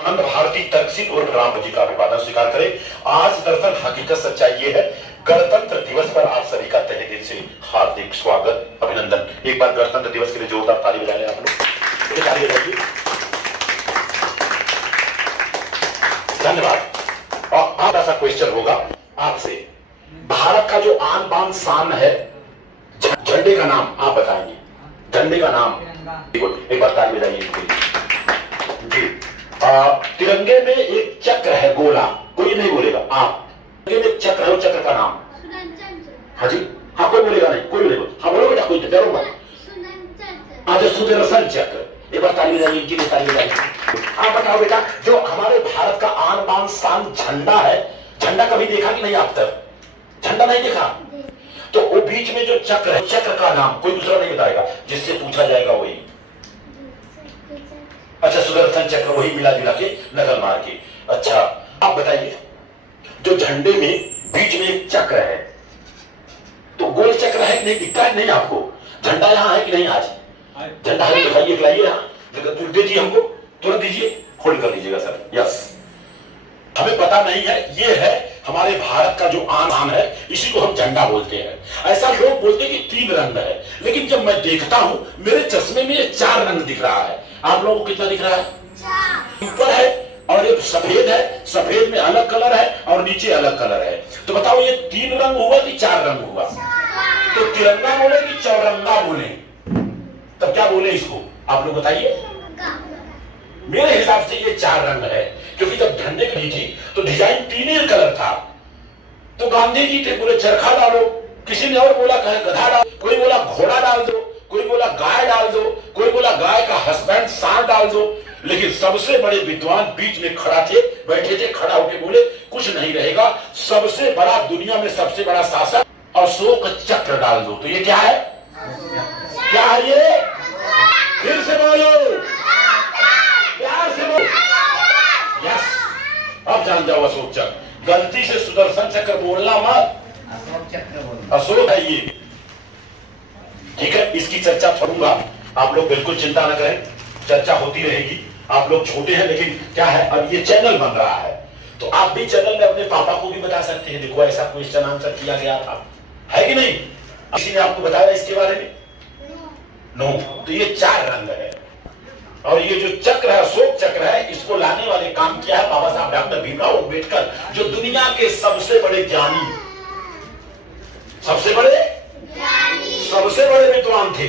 आनंद भारती तर्कशील और राम जी का अभिवादन स्वीकार करें। आज दरअसल हकीकत सच्चाई ये है, गणतंत्र दिवस पर आप सभी का तहे दिल से हार्दिक स्वागत, अभिनंदन। एक बार गणतंत्र दिवस के लिए जोरदार ताली बजा लें आप लोग, ताली बजाइए। धन्यवाद। और आज ऐसा क्वेश्चन होगा आपसे, भारत का जो आन बान शान है, झंडे का नाम आप बताएंगे। झंडे का नाम एक बार ताली बजाइए जी। तिरंगे में एक चक्र है गोला, कोई नहीं बोलेगा। आप तिरंगे में चक्र है, चक्र का नाम? हाँ जी, हाँ कोई बोलेगा नहीं, कोई बोलेगा। हाँ बोलो बेटा, कोई डरो मत। अच्छा, सुदर्शन चक्र। एक बार ताली बजाइए इनकी भी, ताली बजाइए। हाँ बताओ बेटा, जो हमारे भारत का आन बान शान झंडा है, झंडा कभी देखा कि नहीं आप तक? झंडा नहीं देखा? तो वो बीच में जो चक्र है, चक्र का नाम कोई दूसरा नहीं बताएगा, जिससे पूछा जाएगा वही। अच्छा, सुदर्शन चक्र, वही मिला जुला के नकल मार के। अच्छा आप बताइए, जो झंडे में बीच में एक चक्र है, तो गोल चक्र है कि नहीं? दिखता है नहीं आपको? झंडा यहाँ है कि नहीं? आज झंडा है, दिखाइए, दिखाइए यहाँ, दीजिए हमको, तुरंत दीजिए, होल्ड कर लीजिएगा सर। यस, हमें पता नहीं है, ये है हमारे भारत का जो आन है, इसी को हम झंडा बोलते हैं। ऐसा लोग बोलते हैं कि 3 रंग है, लेकिन जब मैं देखता हूं मेरे चश्मे में ये 4 रंग दिख रहा है। आप लोगों को कितना दिख रहा है? ऊपर है और एक सफेद है, सफेद में अलग कलर है और नीचे अलग कलर है। तो बताओ ये 3 रंग हुआ कि 4 रंग हुआ? तो तिरंगा बोले कि चौरंगा बोले? तब क्या बोले इसको आप लोग बताइए। मेरे हिसाब से ये 4 रंग है, क्योंकि जब झंडे की थी तो डिजाइन 3 कलर था। तो गांधी जी थे, बोले चरखा डालो, किसी ने और बोला गधा डाल, कोई बोला घोड़ा डाल दो, कोई बोला गाय डाल दो, कोई बोला गाय का हस्बैंड सांड डाल दो। लेकिन सबसे बड़े विद्वान बीच में खड़ा थे, बैठे थे, खड़ा होकर बोले कुछ नहीं रहेगा, सबसे बड़ा दुनिया में सबसे बड़ा शासक अशोक चक्र डाल दो। तो ये क्या है? क्या है ये? फिर से बोलो, प्यार से बोलो। यस, अब जान जाओ अशोक चक्र। गलती से सुदर्शन चक्र बोलना मत, अशोक चक्र बोलो। अशोक है ये, ठीक है। इसकी चर्चा करूंगा, आप लोग बिल्कुल चिंता न करें, चर्चा होती रहेगी। आप लोग छोटे हैं, लेकिन क्या है, अब ये चैनल बन रहा है, तो आप भी चैनल में अपने पापा को भी बता सकते हैं, देखो ऐसा क्वेश्चन आंसर किया गया था, है कि नहीं? किसी ने आपको बताया इसके बारे में? नो। तो ये 4 रंग है, और ये जो चक्र है, अशोक चक्र है, इसको लाने वाले काम किया है बाबा साहब डॉक्टर भीमराव अम्बेडकर, जो दुनिया के सबसे बड़े ज्ञानी, सबसे बड़े विद्वान थे।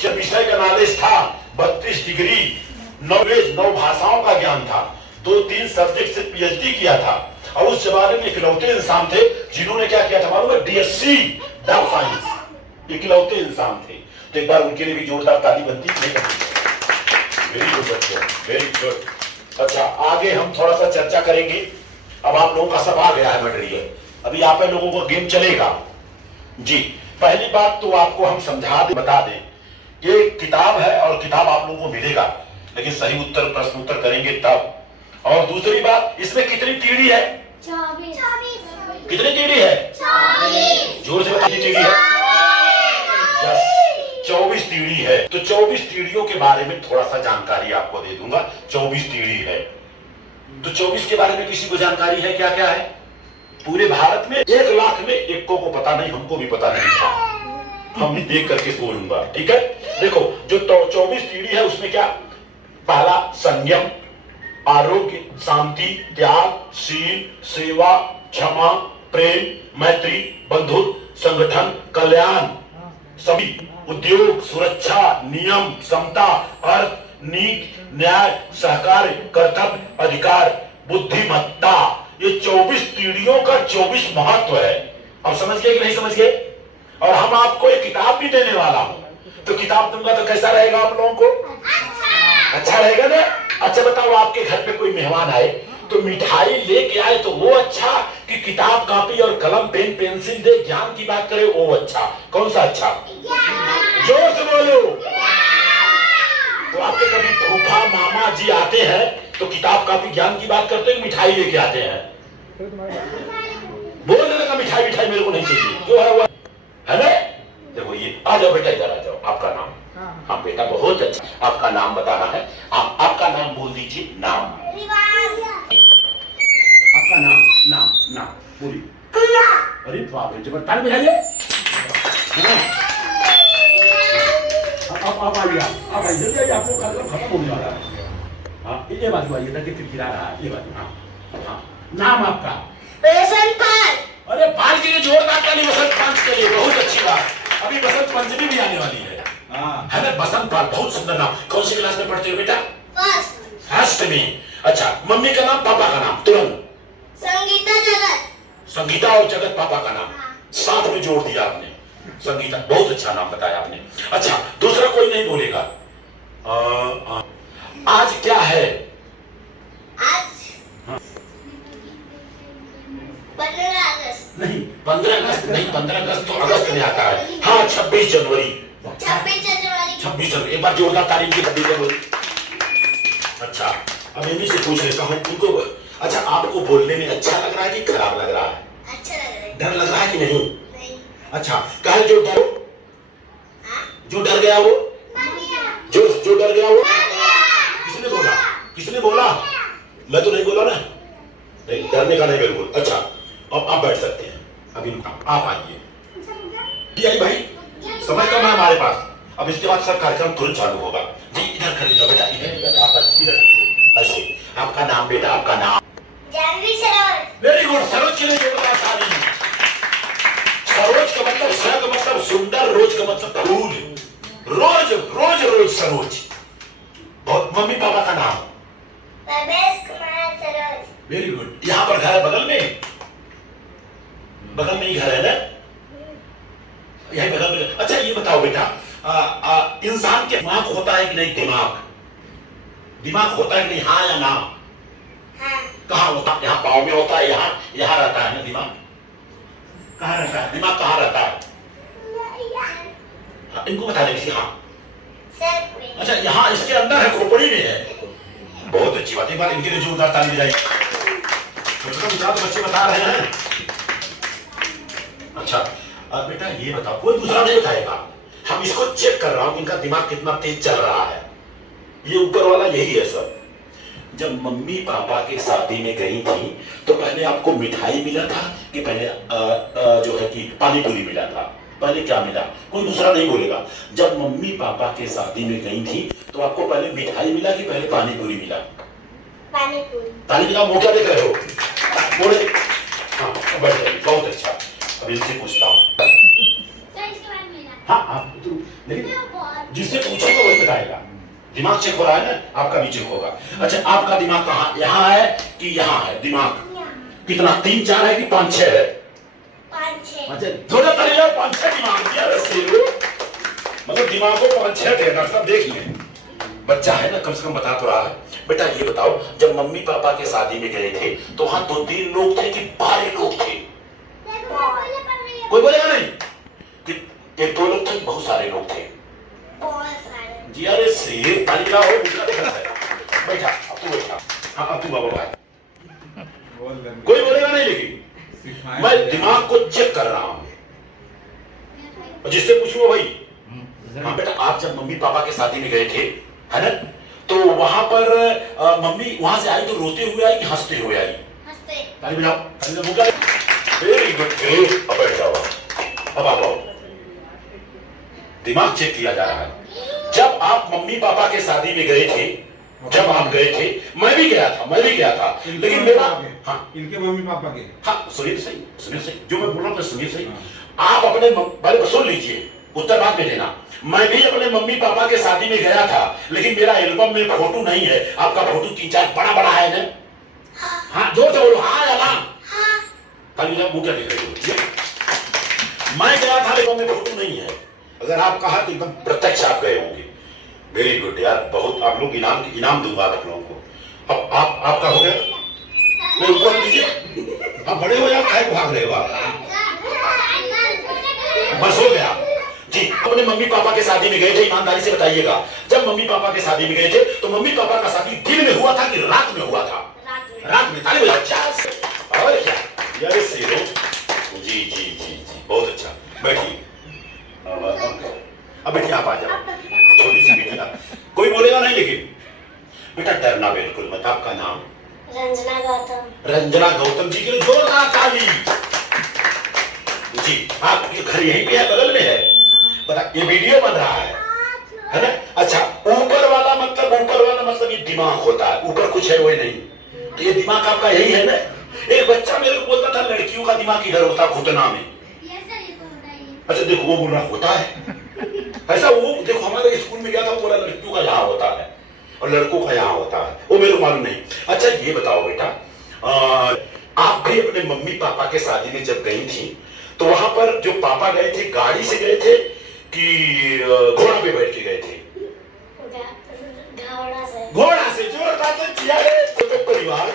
जब विषय का नॉलेज था 32 डिग्री, 9 भाषाओं का ज्ञान था, 2-3 सब्जेक्ट से पीएचडी किया था, और उस जमाने में इकलौते इंसान थे जिन्होंने क्या किया था मालूम है? डीएससी, डॉक्टर साइंस, इकलौते इंसान थे। तो एक बार उनके लिए भी जोरदार ताली बनती नहीं बनती? वेरी गुड बच्चों, वेरी गुड। अच्छा, आगे हम थोड़ा सा चर्चा करेंगे। अब आप लोगों का सब आ गया है मटेरियल, अभी आप लोगों को गेम चलेगा जी। पहली बात तो आपको हम समझा दे, बता दें, ये किताब है और किताब आप लोगों को मिलेगा, लेकिन सही उत्तर प्रश्न उत्तर करेंगे तब। और दूसरी बात, इसमें कितनी टीढ़ी है? 24। कितनी टीढ़ी है? 24। जोर से बताइए, टीढ़ी है? 24 टीढ़ी है। तो 24 टीढ़ियों के बारे में थोड़ा सा जानकारी आपको दे दूंगा। 24 टीढ़ी है, तो 24 के बारे में किसी को जानकारी है? क्या क्या है? पूरे भारत में 1 लाख में 1 को पता नहीं, हमको भी पता नहीं था, हम भी देख करके बोलूंगा, ठीक है। देखो, जो 24 टीढ़ी है उसमें क्या? पहला संयम, आरोग्य, शांति, त्याग, शील, सेवा, क्षमा, प्रेम, मैत्री, बंधुत्व, संगठन, कल्याण, सभी, उद्योग, सुरक्षा, नियम, समता, अर्थ, नीति, न्याय, सहकार, कर्तव्य, अधिकार, बुद्धिमत्ता। ये 24 पीढ़ियों का 24 महत्व है। अब समझ गए कि नहीं समझ गए? और हम आपको एक किताब भी देने वाला हूं, तो किताब दूंगा तो कैसा रहेगा आप लोगों को? अच्छा रहेगा ना? अच्छा बताओ, आपके घर पे कोई मेहमान आए तो मिठाई लेके आए तो वो अच्छा, कि किताब कापी और कलम पेन पेंसिल दे ज्ञान की बात करे वो अच्छा? कौन सा अच्छा? जोर से बोलो। तो आपके कभी फूफा मामा जी आते हैं तो किताब कापी ज्ञान की बात करते हैं, मिठाई लेके आते हैं? बोल देने का मिठाई मेरे को नहीं चाहिए, जो है वो है ना। देखो ये, आ जाओ बेटा, इधर आ जाओ। आपका नाम? हाँ बेटा, बहुत अच्छा। आपका नाम बताना है। आपका नाम बोल दीजिए। नाम? बोलिए। अरे बाप रे, जबरदस्त, ताली बजाइए। अब आइए, आप आइए, जल्दी आइए, आपको कार्यक्रम खत्म होने वाला है। हाँ, ये बाजू आइए, ताकि खिलखिला रहा है, ये बाजू। हाँ हाँ, नाम आपका? बसंत पाल। अरे पाल के लिए जोरदार ताली बसंत पाल के लिए, बहुत अच्छी बात। अभी बसंत पंचमी भी आने वाली है। है ना, बसंत पाल, बहुत सुंदर नाम। कौन सी क्लास में पढ़ते हो बेटा? फर्स्ट में। अच्छा, मम्मी का नाम, पापा का नाम तुरंत? संगीता जगत। संगीता और जगत पापा का नाम, साथ में जोड़ दिया आपने। संगीता, बहुत अच्छा नाम बताया आपने। अच्छा, दूसरा कोई नहीं बोलेगा। आज क्या है? आज 15 अगस्त। नहीं, 15 अगस्त नहीं, 15 अगस्त तो अगस्त में आता है। हाँ, 26 जनवरी। 26 जनवरी। 26 जनवरी, एक बार जोरदार तारीफ की 26 जनवरी। अच्छा, अब इन्हीं से पूछ लेता हूँ उनको। अच्छा, आपको बोलने में अच्छा लग रहा है कि खराब लग रहा है? अच्छा लग रहा है। डर लग रहा है कि नहीं? नहीं। अच्छा, कल जो डर, जो डर गया वो, जो डर गया वो किसने बोला? किसने बोला? मैं तो नहीं बोला ना। नहीं, डरने का नहीं बिल्कुल। अच्छा, अब आप बैठ सकते हैं। अभी आप आइए। आई भाई, समय कम है हमारे पास। अब इसके बाद सर कार्यक्रम तुरंत चालू होगा। जी, इधर खड़ी जाओ बेटा, इधर आप अच्छी लगती है ऐसे। आपका नाम बेटा, आपका नाम? जानवी सरोज। वेरी गुड, सरोज के लिए जोरदार ताली। सरोज का मतलब, स का मतलब सुंदर, रोज का मतलब फूल। रोज रोज रोज सरोज। बहुत। मम्मी पापा का नाम? प्रवेश कुमार सरोज। Very good. यहाँ पर घर है बगल में? बगल में ही घर है ना, यही बगल में। अच्छा, ये बताओ बेटा, इंसान के दिमाग होता है कि नहीं? दिमाग, दिमाग होता है कि नहीं? हाँ या ना? हाँ। कहाँ होता है? यहाँ पाँव में होता है, यहाँ रहता है ना दिमाग? कहाँ रहता है दिमाग? कहाँ रहता है? हाँ, इनको बता दें। हाँ, सर पे। अच्छा, यहाँ इसके अंदर है, खोपड़ी में है। बहुत अच्छी बात। एक बार इनके लिए जोरदार ताली बजाइए। तो बच्चे बता रहे हैं। अच्छा, बेटा ये बताओ, कोई दूसरा नहीं बताएगा, हम इसको चेक कर रहा हूं इनका दिमाग कितना तेज चल रहा है। ये ऊपर वाला यही है सर। जब मम्मी पापा के शादी में गई थी तो पहले आपको मिठाई मिला था कि पहले जो है कि पानी पूरी मिला था? पहले क्या मिला? कोई दूसरा नहीं बोलेगा। जब मम्मी पापा के शादी में गई थी तो आपको पहले मिठाई मिला कि पहले पानी पूरी मिला? पानी पूरी। ताली बजाओ, मौका देख रहे हो, बोले। हाँ, बढ़ जाइए, बहुत अच्छा। अब इनसे पूछता हूँ। हाँ, आप तो लेकिन जिससे पूछेगा वही बताएगा। दिमाग चेक हो रहा है ना, आपका भी चेक होगा। अच्छा, आपका दिमाग कहाँ, यहाँ है कि यहाँ है? दिमाग कितना, 3 4 है कि 5 6 है? 5 6। अच्छा, थोड़ा तरीका 5 6 दिमाग दिया मतलब दिमाग को 5 6 थे। डॉक्टर साहब देख लें, बच्चा है ना, कम से कम बता तो रहा है। बेटा ये बताओ, जब मम्मी पापा के शादी में गए थे तो वहां 2-3 लोग थे कि 12 लोग थे? कोई बोलेगा नहीं कि 1-2 लोग थे, बहुत सारे लोग थे? बहुत सारे। जी, अरे शेर, ताली बजाओ, दूसरा देख रहा है। बैठा, अब तू बैठा। हाँ, अब तू बाबा भाई। कोई बोलेगा नहीं, लेकिन मैं दिमाग को चेक कर रहा हूं, जिससे पूछूंगा वही। हाँ बेटा, आप जब मम्मी पापा के शादी में गए थे, है ना, तो वहां पर मम्मी वहां से आई तो रोते हुए आई कि हंसते हुए आई? हंसते। ताली बजाओ। Very good. अब बैठ जाओ, अब आप आओ। दिमाग चेक किया जा रहा है। जब आप मम्मी पापा के शादी में गए थे, जब आप गए थे, मैं भी गया था, लेकिन मेरा, हाँ, इनके मम्मी पापा के, हाँ, सुनिए सही, जो मैं बोल रहा हूँ सुनिए सही। आप अपने पहले सुन लीजिए, उत्तर बाद में देना। मैं भी अपने मम्मी पापा के शादी में गया था, लेकिन मेरा एल्बम में फोटो नहीं है। आपका फोटो 3-4 बड़ा है ना? हाँ, जोर से बोलो, हाँ या ना? मुंह क्या देख रहे हो? मैं गया था, एल्बम में फोटो नहीं है। अगर आप कहा तो एकदम प्रत्यक्ष आप गए होंगे। वेरी गुड यार, बहुत। आप लोग इनाम दूंगा आप लोगों को। अब आपका हो गया? नहीं, ऊपर लीजिए। आप बड़े हो जाओ, काहे को भाग रहे हो आप? बस हो गया जी। अपने मम्मी पापा के शादी में गए थे, ईमानदारी से बताइएगा। जब मम्मी पापा के शादी में गए थे तो मम्मी पापा का शादी दिन में हुआ था कि रात में हुआ था? रात में। ताली बजाओ। और क्या यार, शेरो। जी, बहुत अच्छा। बैठिए, अब बेटी आप आ जाओ, छोटी सी बेटी। कोई बोलेगा नहीं, लेकिन बेटा डरना बिल्कुल मत। आपका नाम? रंजना गौतम। रंजना गौतम जी के लिए जोरदार ताली। जी, आपके घर यहीं पे है, बगल में है। बता, ये वीडियो बन रहा है ना? अच्छा, ऊपर वाला मतलब ये दिमाग होता है, ऊपर कुछ है वही नहीं। तो ये दिमाग आपका यही है ना? एक बच्चा मेरे को बोलता था लड़कियों का दिमाग इधर होता है घुटना में। अच्छा देखो, वो बोल रहा होता है ऐसा। वो देखो, हमारे स्कूल में गया था, वो बोला लड़कियों का यहाँ होता है और लड़कों का यहाँ होता है, वो मेरे को मालूम नहीं। अच्छा ये बताओ बेटा, आप भी अपने मम्मी पापा के शादी में जब गई थी तो वहां पर जो पापा गए थे, गाड़ी से गए थे कि घोड़ा पे बैठ के गए थे? घोड़ा से। जोरदार किया है। तो परिवार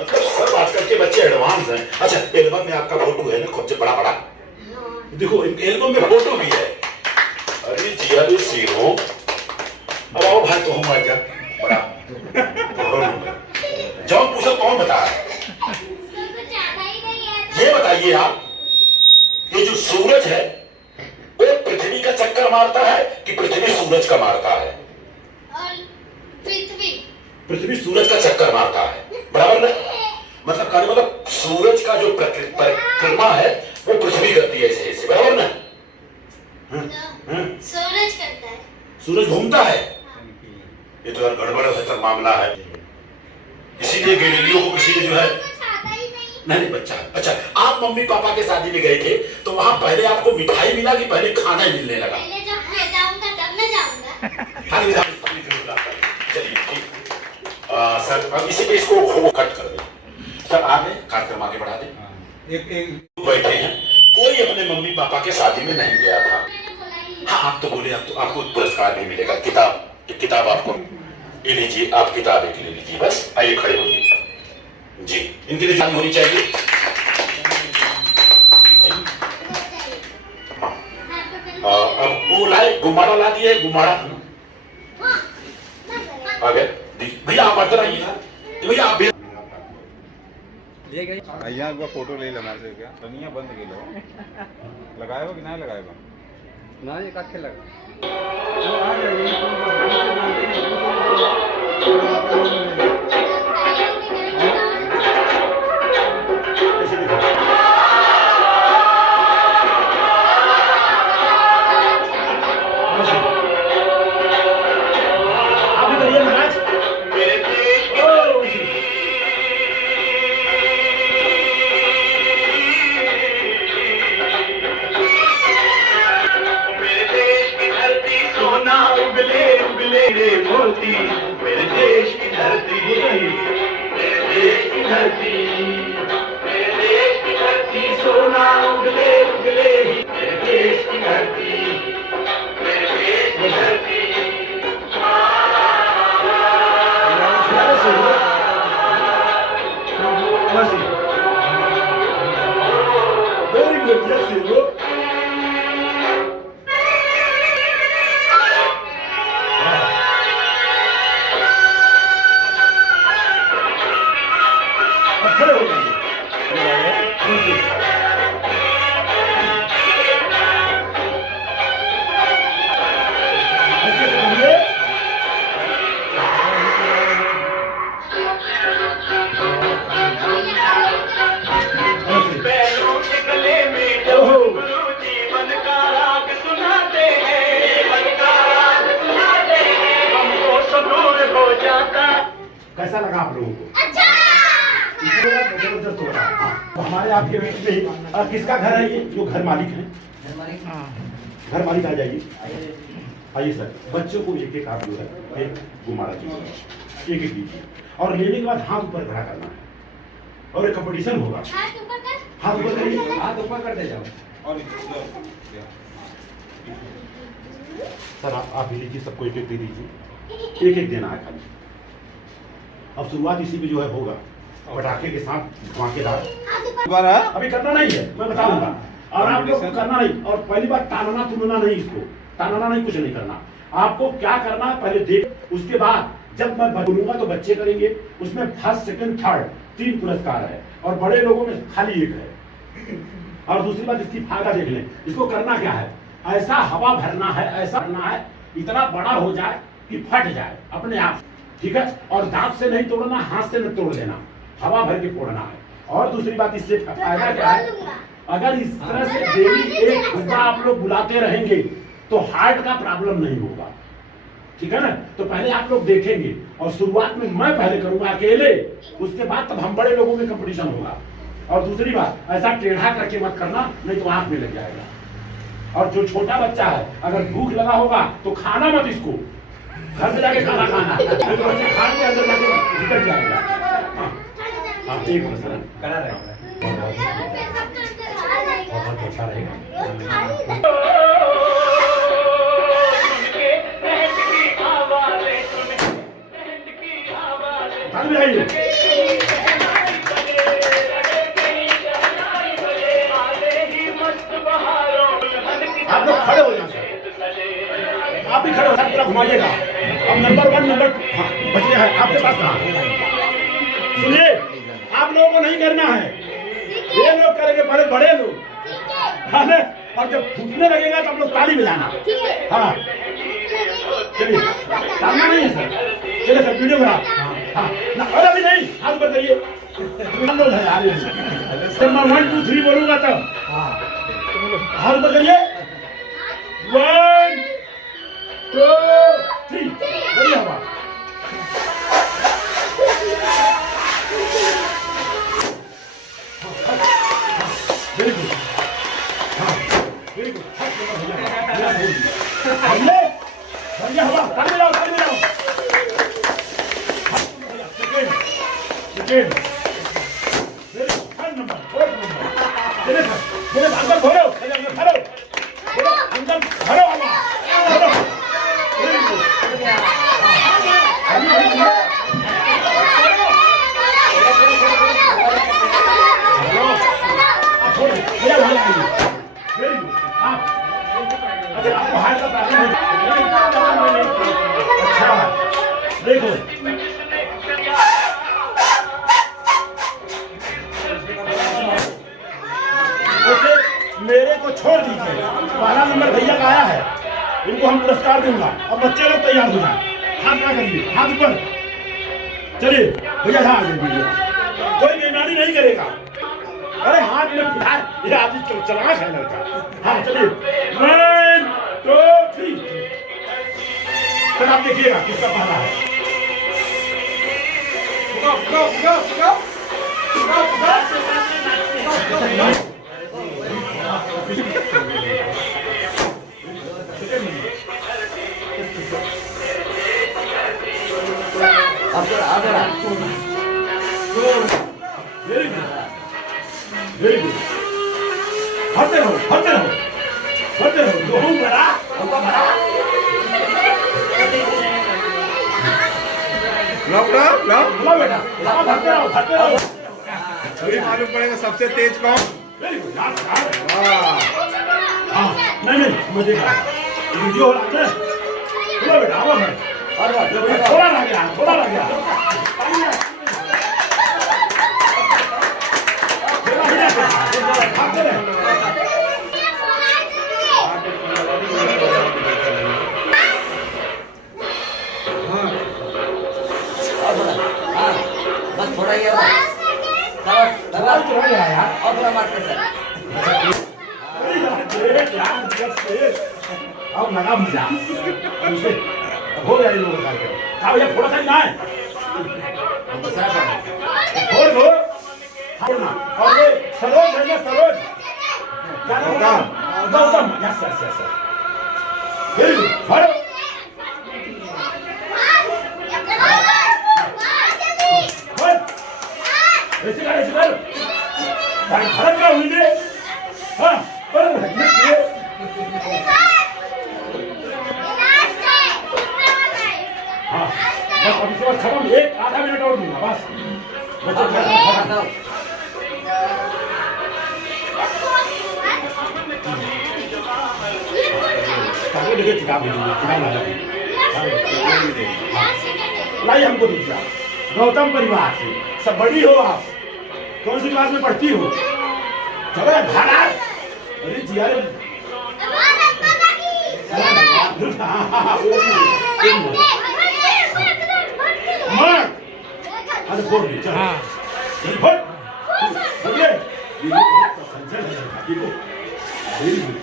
मतलब सब आजकल के बच्चे एडवांस हैं। अच्छा, एल्बम में आपका फोटो है ना, खूब बड़ा बड़ा? देखो एल्बम में फोटो भी है। अरे जी, अरे सीरो, अब आओ भाई, तो हम जा बड़ा जब पूछो कौन बता। ये बताइए आप, ये जो सूरज है वो पृथ्वी का चक्कर मारता है कि पृथ्वी सूरज का मारता है? पृथ्वी सूरज का चक्कर मारता है, बराबर ना? मतलब सूरज का जो परिक्रमा है वो पृथ्वी करती है ऐसे ऐसे, बराबर ना? सूरज करता है, सूरज घूमता है। ये तो यार गड़बड़ है, मामला है। इसीलिए गैलीलियो को किसी ने जो है नहीं बच्चा। अच्छा, आप मम्मी पापा के शादी में गए थे तो वहां पहले आपको मिठाई मिला कि पहले खाना ही मिलने लगा? पहले जब मैं जाऊंगा तब मैं जाऊंगा। चलिए ठीक। सर अब इसी पे इसको कट कर दे। सर आगे कार्यक्रम आगे बढ़ा दे। एक बैठे हैं, कोई अपने मम्मी पापा के शादी में नहीं गया था। हाँ आप तो बोले, आपको पुरस्कार भी मिलेगा, किताब आपको ये लीजिए, आप किताब एक ले लीजिए बस। आइए खड़े होइए जी, इनकी लिए जान होनी चाहिए। अब वो लाए, गुब्बारा ला दिए, गुब्बारा आ गए। भैया आप अंदर आइए। भैया आप भी અહીંયા એકવાર ફોટો લઈ લે મારે क्या दुनिया बंद गेलो लगायो कि नहीं लगायो ना ये काखे लगा मोती मेरे देश की धरती, मेरे देश की धरती, मेरे देश की धरती, सोना उगले उगले मेरे देश की धरती, मेरे देश की धरती। Very good, yes hero. कैसा लगा आप लोगों को? अच्छा। जबरदस्त हो रहा है। हमारे आपके बीच में किसका घर है ये, जो घर मालिक है? घर मालिक आ जाइए, आइए सर। बच्चों को एक एक आप जो है एक गुब्बारा दीजिए, एक एक दीजिए, और लेने के बाद हाथ ऊपर खड़ा करना है और एक कंपटीशन होगा। हाथ ऊपर कर, हाथ ऊपर करिए, हाथ ऊपर करते जाओ। और सर आप भी लीजिए, सबको एक एक दे दीजिए, एक एक देना है खाली। अब शुरुआत इसी में जो है होगा, पटाखे के साथ धमाकेदार। दोबारा अभी करना नहीं है, मैं बताऊंगा। और आपको करना नहीं, और पहली बार टालना तुलना नहीं, इसको टालना नहीं, कुछ नहीं करना। आपको क्या करना है पहले देख, उसके बाद जब मैं बोलूंगा तो बच्चे करेंगे। उसमें फर्स्ट सेकंड थर्ड 3 पुरस्कार है, और बड़े लोगों में खाली 1 है। और दूसरी बात, इसकी फायदा देख लें। इसको करना क्या है, ऐसा हवा भरना है, ऐसा भरना है इतना बड़ा हो जाए कि फट जाए अपने आप। ठीक है, और दांत से नहीं तोड़ना, हाथ से न तोड़ देना, हवा भर के फोड़ना है। और दूसरी बात, इससे फायदा क्या है, अगर इस तरह से डेली एक घंटा आप लोग बुलाते रहेंगे तो हार्ट का प्रॉब्लम नहीं होगा, ठीक है ना। तो पहले आप लोग देखेंगे, और शुरुआत में मैं पहले करूंगा अकेले, उसके बाद तब हम बड़े लोगों में कंपटीशन होगा। और दूसरी बात, ऐसा टेढ़ा करके मत करना, नहीं तो आंख में लग जाएगा। और जो छोटा बच्चा है, अगर भूख लगा होगा तो खाना मत इसको, घर से जाके खाना खाना, नहीं तो बच्चा खाने के अंदर जाके निकल जाएगा। हाँ, एक मिनट करा रहेगा, बहुत अच्छा रहेगा। आप लोग खड़े हो जाए, आप भी खड़े हो, पूरा घुमाइएगा। अब नंबर 1 नंबर 2 बच गया है आपके पास। कहाँ सुनिए, आप लोगों को नहीं करना है, ये लोग करेंगे, बड़े बड़े लोग, हाँ ना। और जब फूटने लगेगा तो आप लोग ताली बजाना। हाँ चलिए, करना नहीं है सर, चलिए सर वीडियो बना। हाँ ना, और अभी नहीं, हाथ बताइए, लोग है यार, 1 2 3 बोलूंगा तब हाथ बताइए। 1 2 3 बढ़िया हुआ। वेरी गुड, हाँ वेरी गुड, बढ़िया हुआ। ताली बजाओ, ताली बजाओ। Second, very good, 3rd number, 4th number. चलिए सर, मेरे अंदर भरो, अंदर भरो, अंदर भरो हवा, भरो। Very good, very good. अच्छा, आपको हार्ट का प्रॉब्लम है? अच्छा देखो, मेरे को छोड़ दीजिए, 12 नंबर भैया का आया है, इनको हम पुरस्कार दूंगा। अब बच्चे लोग तैयार हो जाए, हाथ ना करिए, हाथ ऊपर। चलिए भैया, हाँ भैया, कोई बेईमानी नहीं करेगा। अरे हाथ में फिलहाल ये आदमी चलाना है लड़का। हाँ चलिए, 1 2 3। सर आप देखिएगा किसका पहला है। Very good, very good. भरते रहो, भरते रहो, भरते रहो। जो हूँ बड़ा, हमको बड़ा। बोला बेटा, भरते रहो, भरते रहो। अभी मालूम पड़ेगा सबसे तेज कौन। वेरी गुड, हाँ नहीं मुझे वीडियो हो रहा है। बोला बेटा, आवा मैं, थोड़ा रह गया, थोड़ा रह गया। बस थोड़ा ही है, और थोड़ा मारते सर। अब लगा मजा, हो गया इन लोगों का। हाँ भैया, थोड़ा सा ही ना है, छोड़ दो। और ये सरोज है ना, सरोज, क्या नाम है? Gautam. Yes yes yes, very good. फड़ो, ऐसे कर, ऐसे कर। खड़ा क्या हुई ने? हाँ, पर ये हाँ, बस अब इसके बाद खत्म। 1 आधा मिनट और दूंगा बस। बच्चे देखिए, किताब लाई हमको दीजिए। गौतम परिवार से सब बड़ी हो आप, कौन सी क्लास में पढ़ती हो? चलो भारत, अरे जी यार, मार अरे बोल दे चल हाँ चल बोल बोलिए ये बहुत संजय है देखो वेरी गुड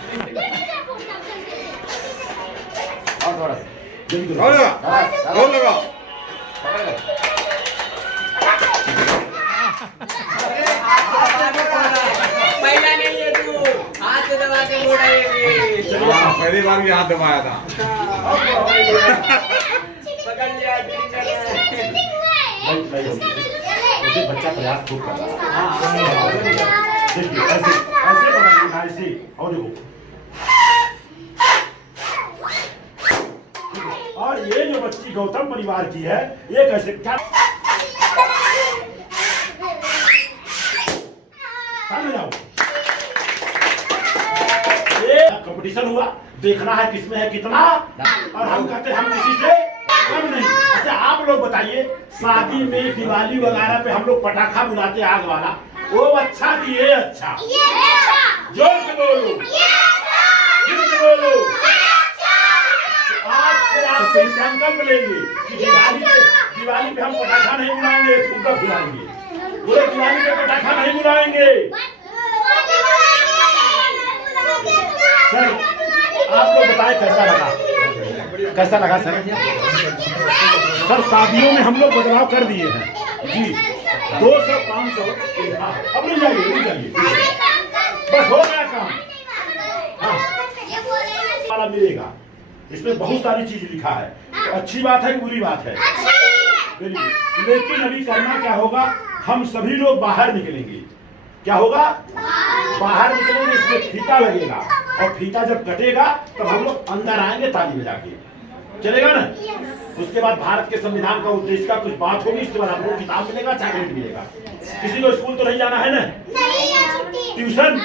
और थोड़ा सा जल्दी और करो लगा और लगा पकड़ ले पहला नहीं है तू हाथ से दबा के मोड़ा ये हाँ, पहली बार भी हाथ दबाया था पकड़ लिया ऐसे बच्चा प्रयास खूब कर रहा है देखिए ऐसे ऐसे बनाना ऐसे और देखो और ये जो बच्ची गौतम परिवार की है ये कैसे क्या सामने जाओ ये कंपटीशन हुआ देखना है किसमें है कितना और हम कहते हैं हम किसी से कम नहीं। अच्छा आप लोग बताइए शादी में दिवाली वगैरह पे हम लोग पटाखा बुलाते आग वाला वो अच्छा कि ये अच्छा जोर से बोलो जोर से बोलो आज से आप संकल्प लेंगे कि दिवाली पे हम पटाखा नहीं बुलाएंगे फुग्गा फुलाएंगे पूरे दिवाली पे पटाखा नहीं बुलाएंगे। सर आप लोग बताएं कैसा लगा सर सर शादियों में हम लोग बदलाव कर दिए हैं जी 200 500 अब नहीं जाइए बस हो गया काम हाँ वाला मिलेगा इसमें बहुत सारी चीज लिखा है तो अच्छी बात है कि बुरी बात है लेकिन अभी करना क्या होगा हम सभी लोग बाहर निकलेंगे क्या होगा बाहर निकलेंगे इसमें फीता लगेगा और फीता जब कटेगा तब हम लोग अंदर आएंगे ताली बजा के चलेगा ना। उसके बाद भारत के संविधान का उद्देश्य का कुछ बात होगी इसके बाद हमको किताब मिलेगा चॉकलेट मिलेगा। किसी को स्कूल तो नहीं जाना है ना ट्यूशन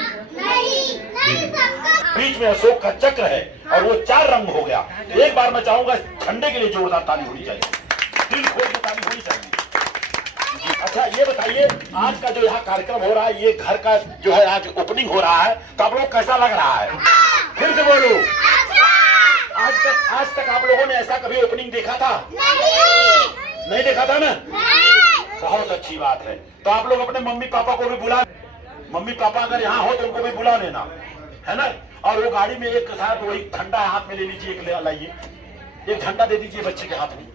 बीच में अशोक का चक्र है और वो 4 रंग हो गया। एक बार मैं चाहूंगा झंडे के लिए जोरदार ताली होनी चाहिए दिल खोल के ताली होनी चाहिए। अच्छा ये बताइए आज का जो यहाँ कार्यक्रम हो रहा है ये घर का जो है आज ओपनिंग हो रहा है तो आप लोग कैसा लग रहा है फिर से बोलो आज तक आप लोगों ने ऐसा कभी ओपनिंग देखा था नहीं देखा था ना बहुत अच्छी बात है। तो आप लोग अपने मम्मी पापा को भी बुला मम्मी पापा अगर यहाँ हो तो उनको भी बुला लेना है ना। और वो गाड़ी में एक साथ वही झंडा हाथ में ले लीजिए एक लाइए एक झंडा दे दीजिए बच्चे के हाथ में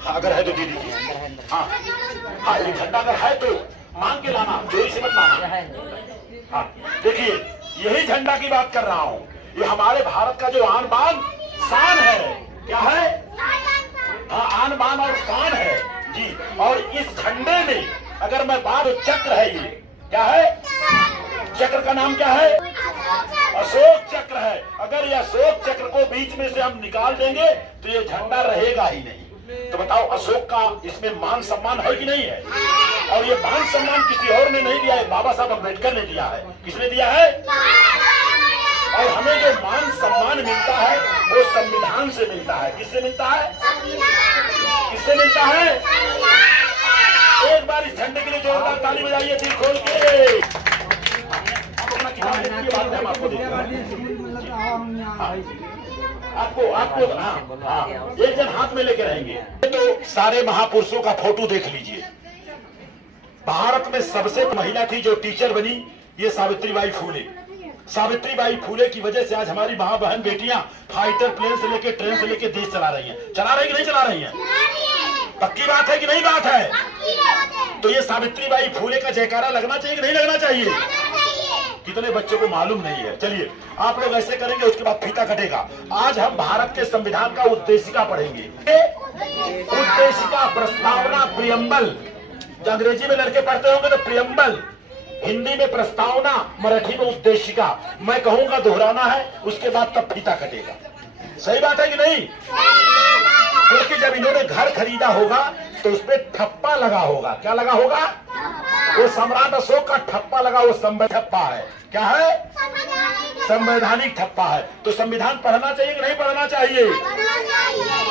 हाँ अगर है तो दे दीजिए हाँ एक झंडा अगर है तो मांग के लाना चोरी से मत लाना। हाँ देखिए यही झंडा की बात कर रहा हूँ ये हमारे भारत का जो आन बान शान है क्या है हाँ आन बान और शान है जी। और इस झंडे में अगर मैं बात चक्र है ये क्या है चक्र का नाम क्या है अशोक चक्र है। अगर ये अशोक चक्र को बीच में से हम निकाल देंगे तो ये झंडा रहेगा ही नहीं। तो बताओ अशोक का इसमें मान सम्मान है कि नहीं है। और ये मान सम्मान किसी और ने नहीं दिया है बाबा साहब अम्बेडकर ने दिया है। किसने दिया है और हमें जो मान सम्मान मिलता है वो संविधान से मिलता है। किससे मिलता है किससे मिलता है एक बार इस झंडे के लिए जोरदार ताली बजाइए दिल खोल के। अपना किताब देखिए बाद में हम आपको देंगे आपको हाँ एक जन हाथ में लेके रहेंगे। तो सारे महापुरुषों का फोटो देख लीजिए। भारत में सबसे महिला थी जो टीचर बनी ये सावित्रीबाई फूले। सावित्रीबाई फूले की वजह से आज हमारी माँ बहन बेटियां फाइटर प्लेन से लेके ट्रेन से लेके देश चला रही हैं। चला रही कि नहीं चला रही हैं पक्की बात है कि नहीं बात है। तो ये सावित्रीबाई फूले का जयकारा लगना चाहिए कि नहीं लगना चाहिए। कितने बच्चों को मालूम नहीं है। चलिए आप लोग ऐसे करेंगे उसके बाद फीता कटेगा। आज हम भारत के संविधान का उद्देशिका पढ़ेंगे। उद्देशिका प्रस्तावना प्रियम्बल अंग्रेजी में लड़के पढ़ते होंगे तो प्रियम्बल हिंदी में प्रस्तावना मराठी में उद्देशिका। मैं कहूंगा दोहराना है उसके बाद तब फीता कटेगा। सही बात है कि नहीं क्योंकि जब इन्होंने घर खरीदा होगा तो उसपे ठप्पा लगा होगा। क्या लगा होगा वो सम्राट अशोक का ठप्पा लगा वो ठप्पा है क्या है संवैधानिक ठप्पा है। तो संविधान पढ़ना चाहिए कि नहीं पढ़ना चाहिए।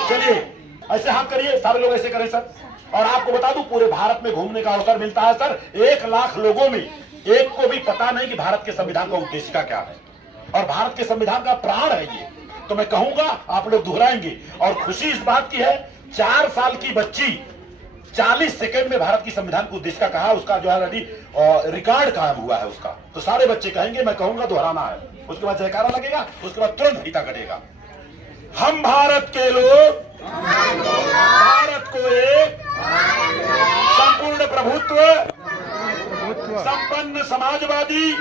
चलिए ऐसे हाथ करिए सारे लोग ऐसे करें सर। और आपको बता दूं पूरे भारत में घूमने का अवसर मिलता है सर। 1 लाख लोगों में एक को भी पता नहीं कि भारत के संविधान का उद्देशिका क्या है और भारत के संविधान का प्राण है ये। तो मैं कहूंगा आप लोग दोहराएंगे। और खुशी इस बात की है 4 साल की बच्ची 40 सेकंड में भारत की संविधान को उद्देश्य का कहा, उसका जो है रिकॉर्ड कायम हुआ है उसका। तो सारे बच्चे कहेंगे, मैं कहूंगा दोहराना है, उसके बाद जयकारा लगेगा, उसके बाद तुरंत फीता कटेगा। हम भारत के लोग भारत को एक संपूर्ण प्रभुत्व, संपन्न समाजवादी,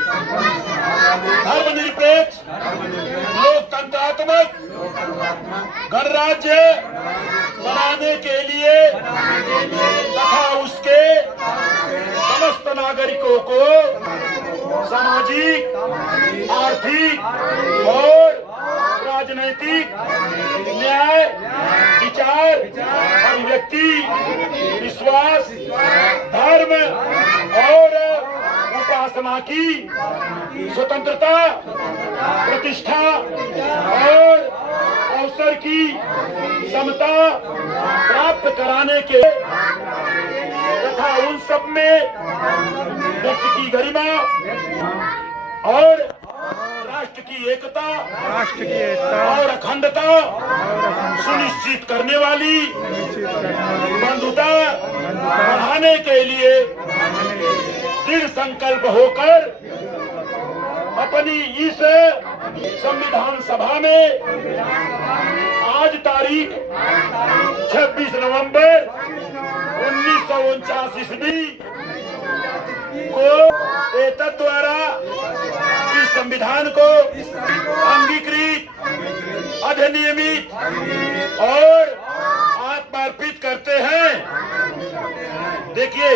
धर्मनिरपेक्ष, लोकतंत्रात्मक गणराज्य बनाने के लिए तथा उसके समस्त नागरिकों को सामाजिक, आर्थिक और राजनैतिक न्याय, विचार, अभिव्यक्ति, विश्वास, धर्म और उपासना की स्वतंत्रता, प्रतिष्ठा और अवसर की समता प्राप्त कराने के तथा उन सब में व्यक्ति की गरिमा और राष्ट्र की एकता और अखंडता सुनिश्चित करने वाली बंधुता बढ़ाने के लिए दृढ़ संकल्प होकर अपनी इस संविधान सभा में आज तारीख 26 नवंबर 1949 ईस्वी को एतद द्वारा इस संविधान को अंगीकृत, अधिनियमित और आत्मार्पित करते हैं। देखिए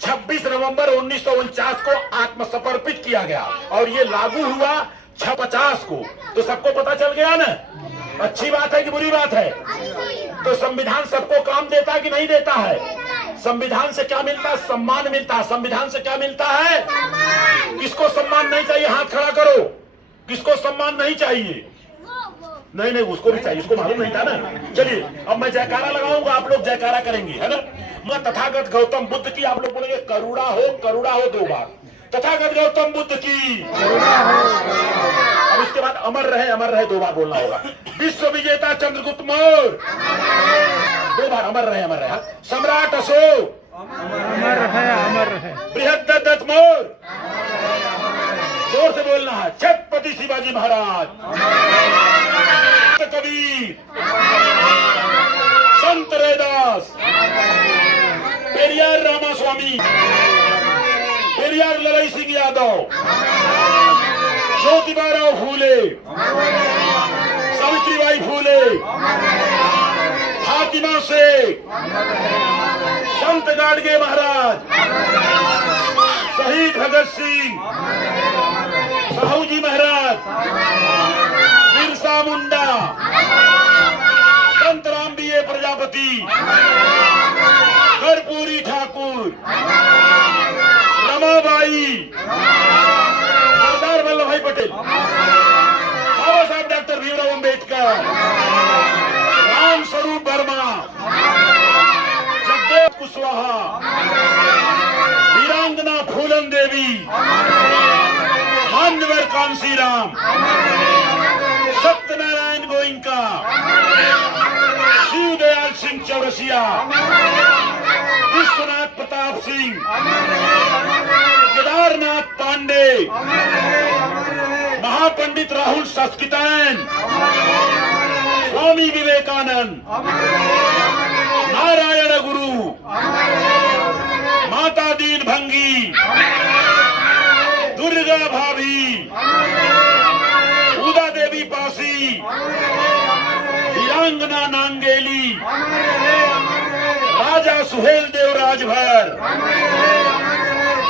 26 नवंबर 1949 को आत्मसमर्पित किया गया और ये लागू हुआ 50 को। तो सबको पता चल गया ना, अच्छी बात है कि बुरी बात है? तो संविधान सबको काम देता है कि नहीं देता है? संविधान से क्या मिलता है? सम्मान मिलता है। संविधान से क्या मिलता है? किसको सम्मान नहीं चाहिए? हाथ खड़ा करो। किसको सम्मान नहीं चाहिए? नहीं नहीं, उसको भी चाहिए, उसको मालूम नहीं था ना। चलिए अब मैं जयकारा लगाऊंगा, आप लोग जयकारा करेंगे, है ना। मैं तथागत गौतम बुद्ध की, आप लोग बोलेंगे करुणा हो 2 बार। तथागत गौतम बुद्ध की करुणा हो। अब इसके बाद अमर रहे 2 बार बोलना होगा। विश्व विजेता चंद्रगुप्त मौर्य 2 बार अमर रहे। हाँ? सम्राट अशोक अमर रहे। बृहद्रथ मौर्य, जोर से बोलना है। छत्रपति शिवाजी महाराज, कबीर, संत रैदास, पेरियार रामास्वामी, पेरियार लड़ई सिंह यादव, ज्योतिबाराव फूले, सावित्रीबाई फूले, फातिमा शेख, संत गाडगे महाराज, शहीद भगत सिंह, साहूजी महाराज, बिरसा मुंडा, संत राम बीए प्रजापति, कर्पूरी ठाकुर, रमाबाई, सरदार वल्लभ भाई पटेल, बाबा साहब डॉक्टर भीमराव अम्बेडकर, राम स्वरूप वर्मा, जगदेव कुशवाहा, वीरांगना फूलन देवी, मान्यवर कांसीराम, सत्यनारायण गोइंका, शिवदयाल सिंह चौरसिया, विश्वनाथ प्रताप सिंह, केदारनाथ पांडे, महापंडित राहुल सस्कितैन, स्वामी विवेकानंद, नारायण गुरु, माता दीन भंगी, दुर्गा भाभी, उदा देवी पासी, वीरांगना नांगेली, राजा सुहेल देव राजभर,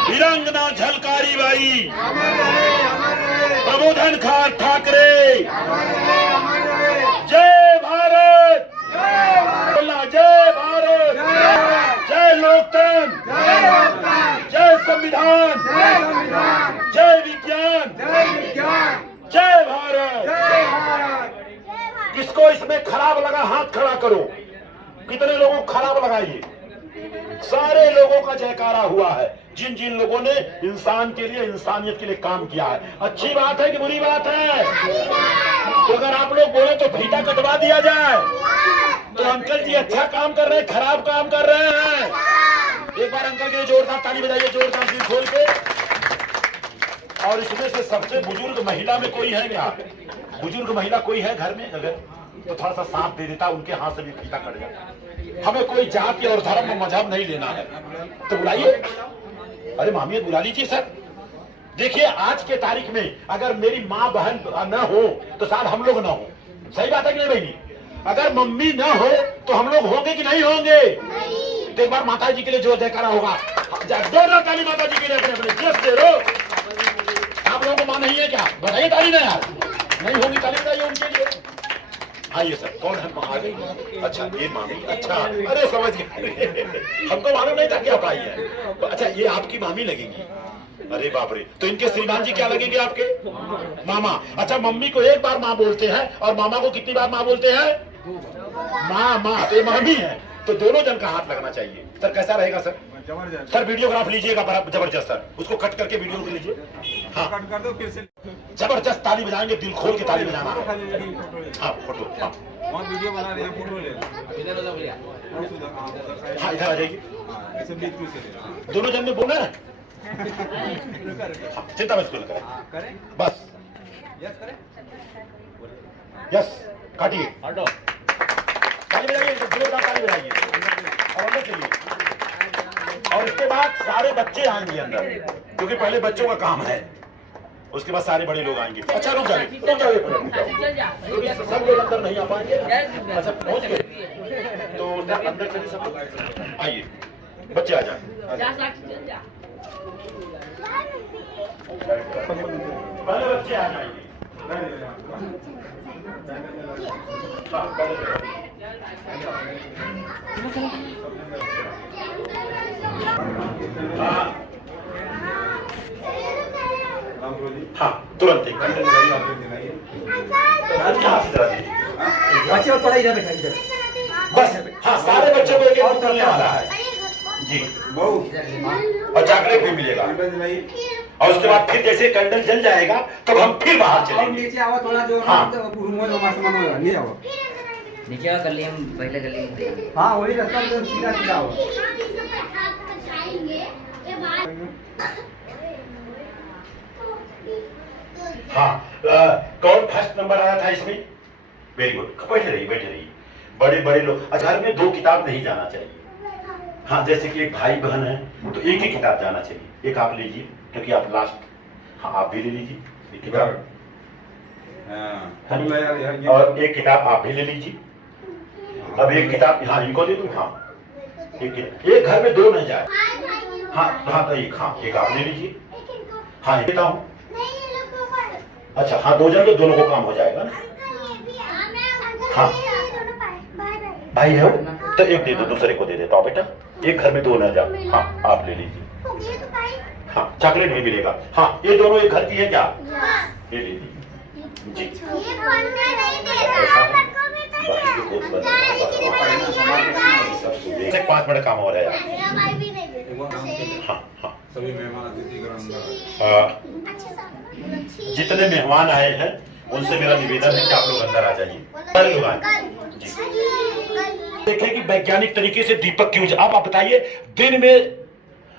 वीरांगना झलकारी बाई, प्रबोधन खान ठाकरे। जय भारत, बोलना जय भारत, जय लोकतंत्र, जय संविधान, जय विज्ञान, जय भारत। किसको इसमें खराब लगा हाथ खड़ा करो। कितने लोगों को खराब लगाइए? सारे लोगों का जयकारा हुआ है, जिन जिन लोगों ने इंसान के लिए, इंसानियत के लिए काम किया है। अच्छी बात है कि बुरी बात है? तो अगर आप लोग बोले तो फीता कटवा दिया जाए। तो अंकल जी अच्छा काम कर रहे हैं, खराब काम कर रहे हैं? एक बार अंकल के लिए जोरदार ताली बजाइए, जोरदार दिल खोल के। और इसमें से सबसे बुजुर्ग महिला में कोई है क्या? बुजुर्ग महिला कोई है घर में? अगर तो थोड़ा सा साथ दे देता, उनके हाथ से भी फीता कट जाता। हमें कोई जाति और धर्म और मजहब नहीं लेना है, तो बुलाइए। अरे मामी बुला लीजिए सर। देखिए आज के तारीख में अगर मेरी माँ बहन न हो तो शायद हम लोग न हो। सही बात है कि नहीं बहनी? अगर मम्मी न हो तो हम लोग होंगे कि नहीं होंगे? तो एक बार माता जी के लिए जोर जयकारा होगा। जोरदार ताली माता जी के लिए अपने जस दे रो। आप लोगों को मां नहीं है क्या? बताइए ताली ना यार। नहीं होगी ताली बताइए उनके लिए। आइए सर, कौन है मां? आ गई। अच्छा ये मामी। अच्छा अरे समझ गए, हमको मालूम नहीं था कि आप आई है। अच्छा ये आपकी मामी लगेगी? अरे बाप रे, तो इनके श्रीमान जी क्या लगेंगे आपके? मामा। अच्छा मम्मी को एक बार माँ बोलते हैं और मामा को कितनी बार माँ बोलते हैं? माँ। तो ये मामी है, तो दोनों जन का हाथ लगना चाहिए। सर कैसा रहेगा सर? सर वीडियोग्राफ लीजिएगा जबरदस्त सर, उसको कट करके वीडियो को लीजिए। हाँ कट कर दो फिर से। जबरदस्त ताली बजाएंगे, दिल खोल के ताली बजाना। हाँ फोटो। हाँ वहाँ वीडियो बना रहे हैं, फोटो ले लो। हाँ इधर आ जाइए। ऐसे बीच में से दोनों जन में बोलना है। चिंता मत करें, करें बस यस करें। यस काटिए। ताली बजाइए, जोरदार ताली बजाइए और अंदर चलिए। और इसके बाद सारे बच्चे आएंगे अंदर, क्योंकि पहले बच्चों का काम है, उसके बाद सारे बड़े लोग आएंगे। अच्छा रुक जाइए, रुक जाइए, क्योंकि सब लोग अंदर नहीं आ पाएंगे। अच्छा पहुंच गए तो अंदर चलिए सब लोग। आइए बच्चे आ जाए। पहले बच्चे आ जाएंगे। हाँ तुरंत एक बच्चे थोड़ा इधर बैठा इधर। बस। हाँ सारे बच्चों को एक एक मिलने वाला है जी। और चॉकलेट भी मिलेगा। और उसके बाद फिर जैसे कैंडल जल जाएगा तब हम फिर बाहर चलेंगे। नीचे आओ थोड़ा जो हाँ। नीचे आओ। नीचे आओ, गली हम पहले गली में। हाँ वही रास्ता में सीधा सीधा आओ। हाँ कौन फर्स्ट नंबर आया था इसमें? Very good. बैठे रहिए। बड़े बड़े लोग। अच्छा घर में दो किताब नहीं जाना चाहिए। हाँ जैसे कि एक भाई बहन है तो एक ही किताब जाना चाहिए। एक आप लीजिए क्योंकि आप लास्ट। हाँ आप भी ले लीजिए एक किताब। और एक किताब आप भी ले लीजिए। अब एक किताब हाँ इनको दे दूँ। हाँ एक घर में दो नहीं जाए। हाँ तो एक आप ले लीजिए। हाँ देता हूँ। अच्छा हाँ दो जन तो दोनों को काम हो जाएगा ना। हाँ भाई है वो, तो एक दे दो, दूसरे को दे देता हूँ बेटा। एक घर में दो न जाओ। हाँ आप ले लीजिए। हाँ चॉकलेट भी मिलेगा। हाँ ये दोनों एक घर की है क्या? ये ले लीजिए जी। ऐसे 5 बड़े काम हो रहे हैं। हाँ सभी मेहमान अतिथि ग्रहण जितने मेहमान आए हैं उनसे मेरा निवेदन है कि आप लोग अंदर आ जाइए। सारे लोग आए। देखें कि वैज्ञानिक तरीके से दीपक क्यों आप बताइए, दिन में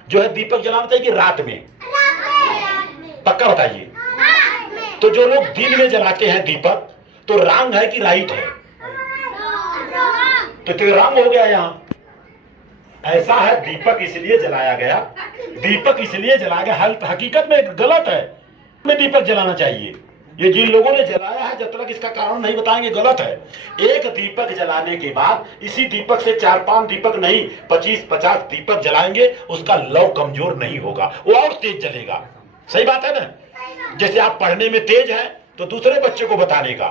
जो है दीपक जलाना चाहिए कि रात में? पक्का बताइए। तो जो लोग दिन में जलाते हैं दीपक तो रॉन्ग है कि राइट है? तो रॉन्ग हो गया। यहाँ ऐसा है दीपक इसलिए जलाया गया, दीपक इसलिए जलाया गया, हकीकत में गलत है। में दीपक जलाना चाहिए। ये जिन लोगों ने जलाया है जब तक इसका कारण नहीं बताएंगे गलत है। एक दीपक जलाने के बाद इसी दीपक से 4-5 दीपक नहीं 25-50 दीपक जलाएंगे, उसका लौ कमजोर नहीं होगा, वो और तेज जलेगा। सही बात है ना? जैसे आप पढ़ने में तेज है तो दूसरे बच्चे को बताने का।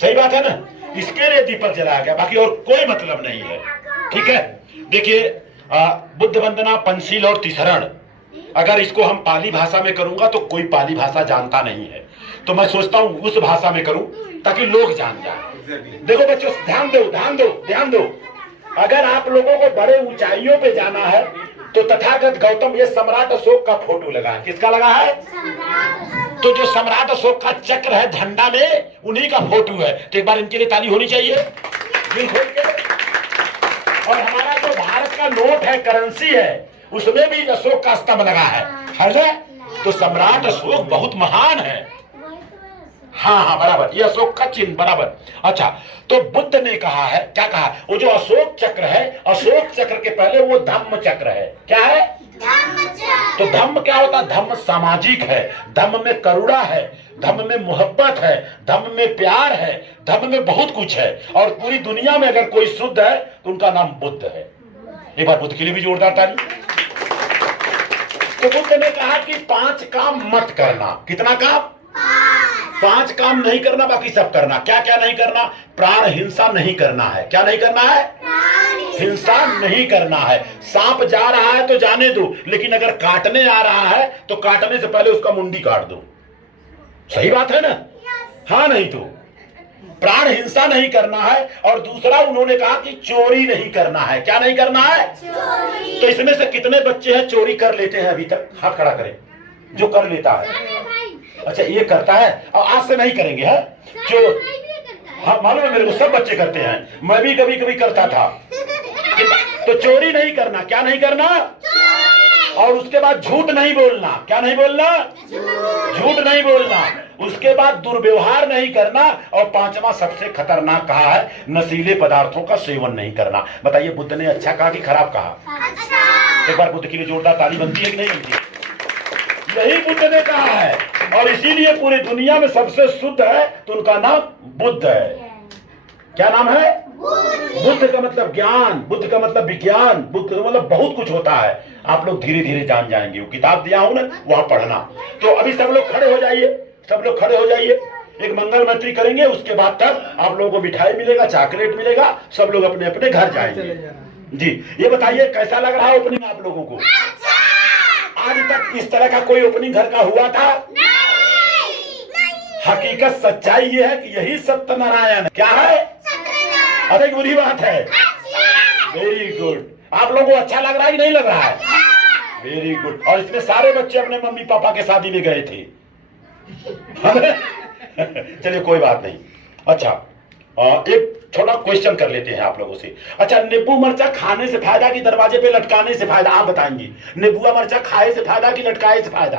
सही बात है ना? इसके लिए दीपक जलाया गया, बाकी और कोई मतलब नहीं है। ठीक है। देखिए बुद्ध वंदना, पंचशील और तिसरण, अगर इसको हम पाली भाषा में करूंगा तो कोई पाली भाषा जानता नहीं है, तो मैं सोचता हूं उस भाषा में करूं ताकि लोग जान जाए। देखो बच्चों ध्यान दो। अगर आप लोगों को बड़े ऊंचाइयों पे जाना है तो तथागत गौतम ये सम्राट अशोक का फोटो लगा है। किसका लगा है? तो जो सम्राट अशोक का चक्र है झंडा में, उन्हीं का फोटो है। तो एक बार इनके लिए ताली होनी चाहिए। दिल खोल के। और हमारा जो भारत का नोट है, करेंसी है, उसमें भी अशोक का स्तंभ लगा है ना? तो सम्राट अशोक बहुत महान है। हाँ हाँ बराबर, ये अशोक का चिन्ह बराबर। अच्छा, तो बुद्ध ने कहा है, क्या कहा? वो जो अशोक चक्र है, अशोक चक्र के पहले वो धम्म चक्र है। क्या है? तो धम्म क्या होता है? धम्म सामाजिक है, धम्म में करुणा है, धम्म में मोहब्बत है, धम्म में प्यार है, धम्म में बहुत कुछ है। और पूरी दुनिया में अगर कोई शुद्ध है तो उनका नाम बुद्ध है। एक बार बुद्ध के लिए भी जोरदार ताली। तो बुद्ध ने कहा कि 5 काम मत करना। कितना काम? 5 काम नहीं करना, बाकी सब करना। क्या क्या नहीं करना? प्राण हिंसा नहीं करना है। क्या नहीं करना है? हिंसा नहीं करना है। सांप जा रहा है तो जाने दो, लेकिन अगर काटने आ रहा है तो काटने से पहले उसका मुंडी काट दो। सही बात है ना? हाँ नहीं तो प्राण हिंसा नहीं करना है। और दूसरा उन्होंने कहा कि चोरी नहीं करना है। क्या नहीं करना है? तो इसमें से कितने बच्चे हैं चोरी कर लेते हैं अभी तक? हाथ खड़ा करें जो कर लेता है। अच्छा, ये करता है और आज से नहीं करेंगे। है चोर? हाँ मालूम है मेरे को, सब बच्चे करते हैं, मैं भी कभी कभी करता था। तो चोरी नहीं करना। क्या नहीं करना? और उसके बाद झूठ नहीं बोलना। क्या नहीं बोलना? झूठ नहीं बोलना। उसके बाद दुर्व्यवहार नहीं करना। और 5वां सबसे खतरनाक कहा है, नशीले पदार्थों का सेवन नहीं करना। बताइए बुद्ध ने अच्छा कहा कि खराब कहा? एक बार बुद्ध के लिए जोरदार ताली बनती है कि नहीं बनती? यही बुद्ध ने कहा है, और इसीलिए पूरी दुनिया में सबसे शुद्ध है तो उनका नाम बुद्ध है। क्या नाम है? बुद्ध का मतलब ज्ञान, बुद्ध का मतलब विज्ञान, बुद्ध का मतलब बहुत कुछ होता है। आप लोग धीरे धीरे जान जाएंगे। वो किताब दिया हूं ना, वहां पढ़ना। तो अभी सब लोग खड़े हो जाइए, सब लोग खड़े हो जाइए। एक मंगल मंत्री करेंगे, उसके बाद तब आप लोगों को मिठाई मिलेगा, चॉकलेट मिलेगा, सब लोग अपने अपने घर जाएंगे। जी, ये बताइए कैसा लग रहा है ओपनिंग आप लोगों को? आज तक इस तरह का कोई ओपनिंग घर का हुआ था? हकीकत सच्चाई ये है कि यही सत्यनारायण क्या है? अरे बुरी बात है। Very good. आप लोगों को अच्छा लग रहा है कि नहीं लग रहा है? Very good. और इसमें सारे बच्चे अपने मम्मी पापा के शादी में गए थे। चलिए कोई बात नहीं। अच्छा, एक छोटा क्वेश्चन कर लेते हैं आप लोगों से। अच्छा, नींबू मरचा खाने से फायदा कि दरवाजे पे लटकाने से फायदा? आप बताएंगे। नींबू मरचा खाए से फायदा कि लटकाए से फायदा?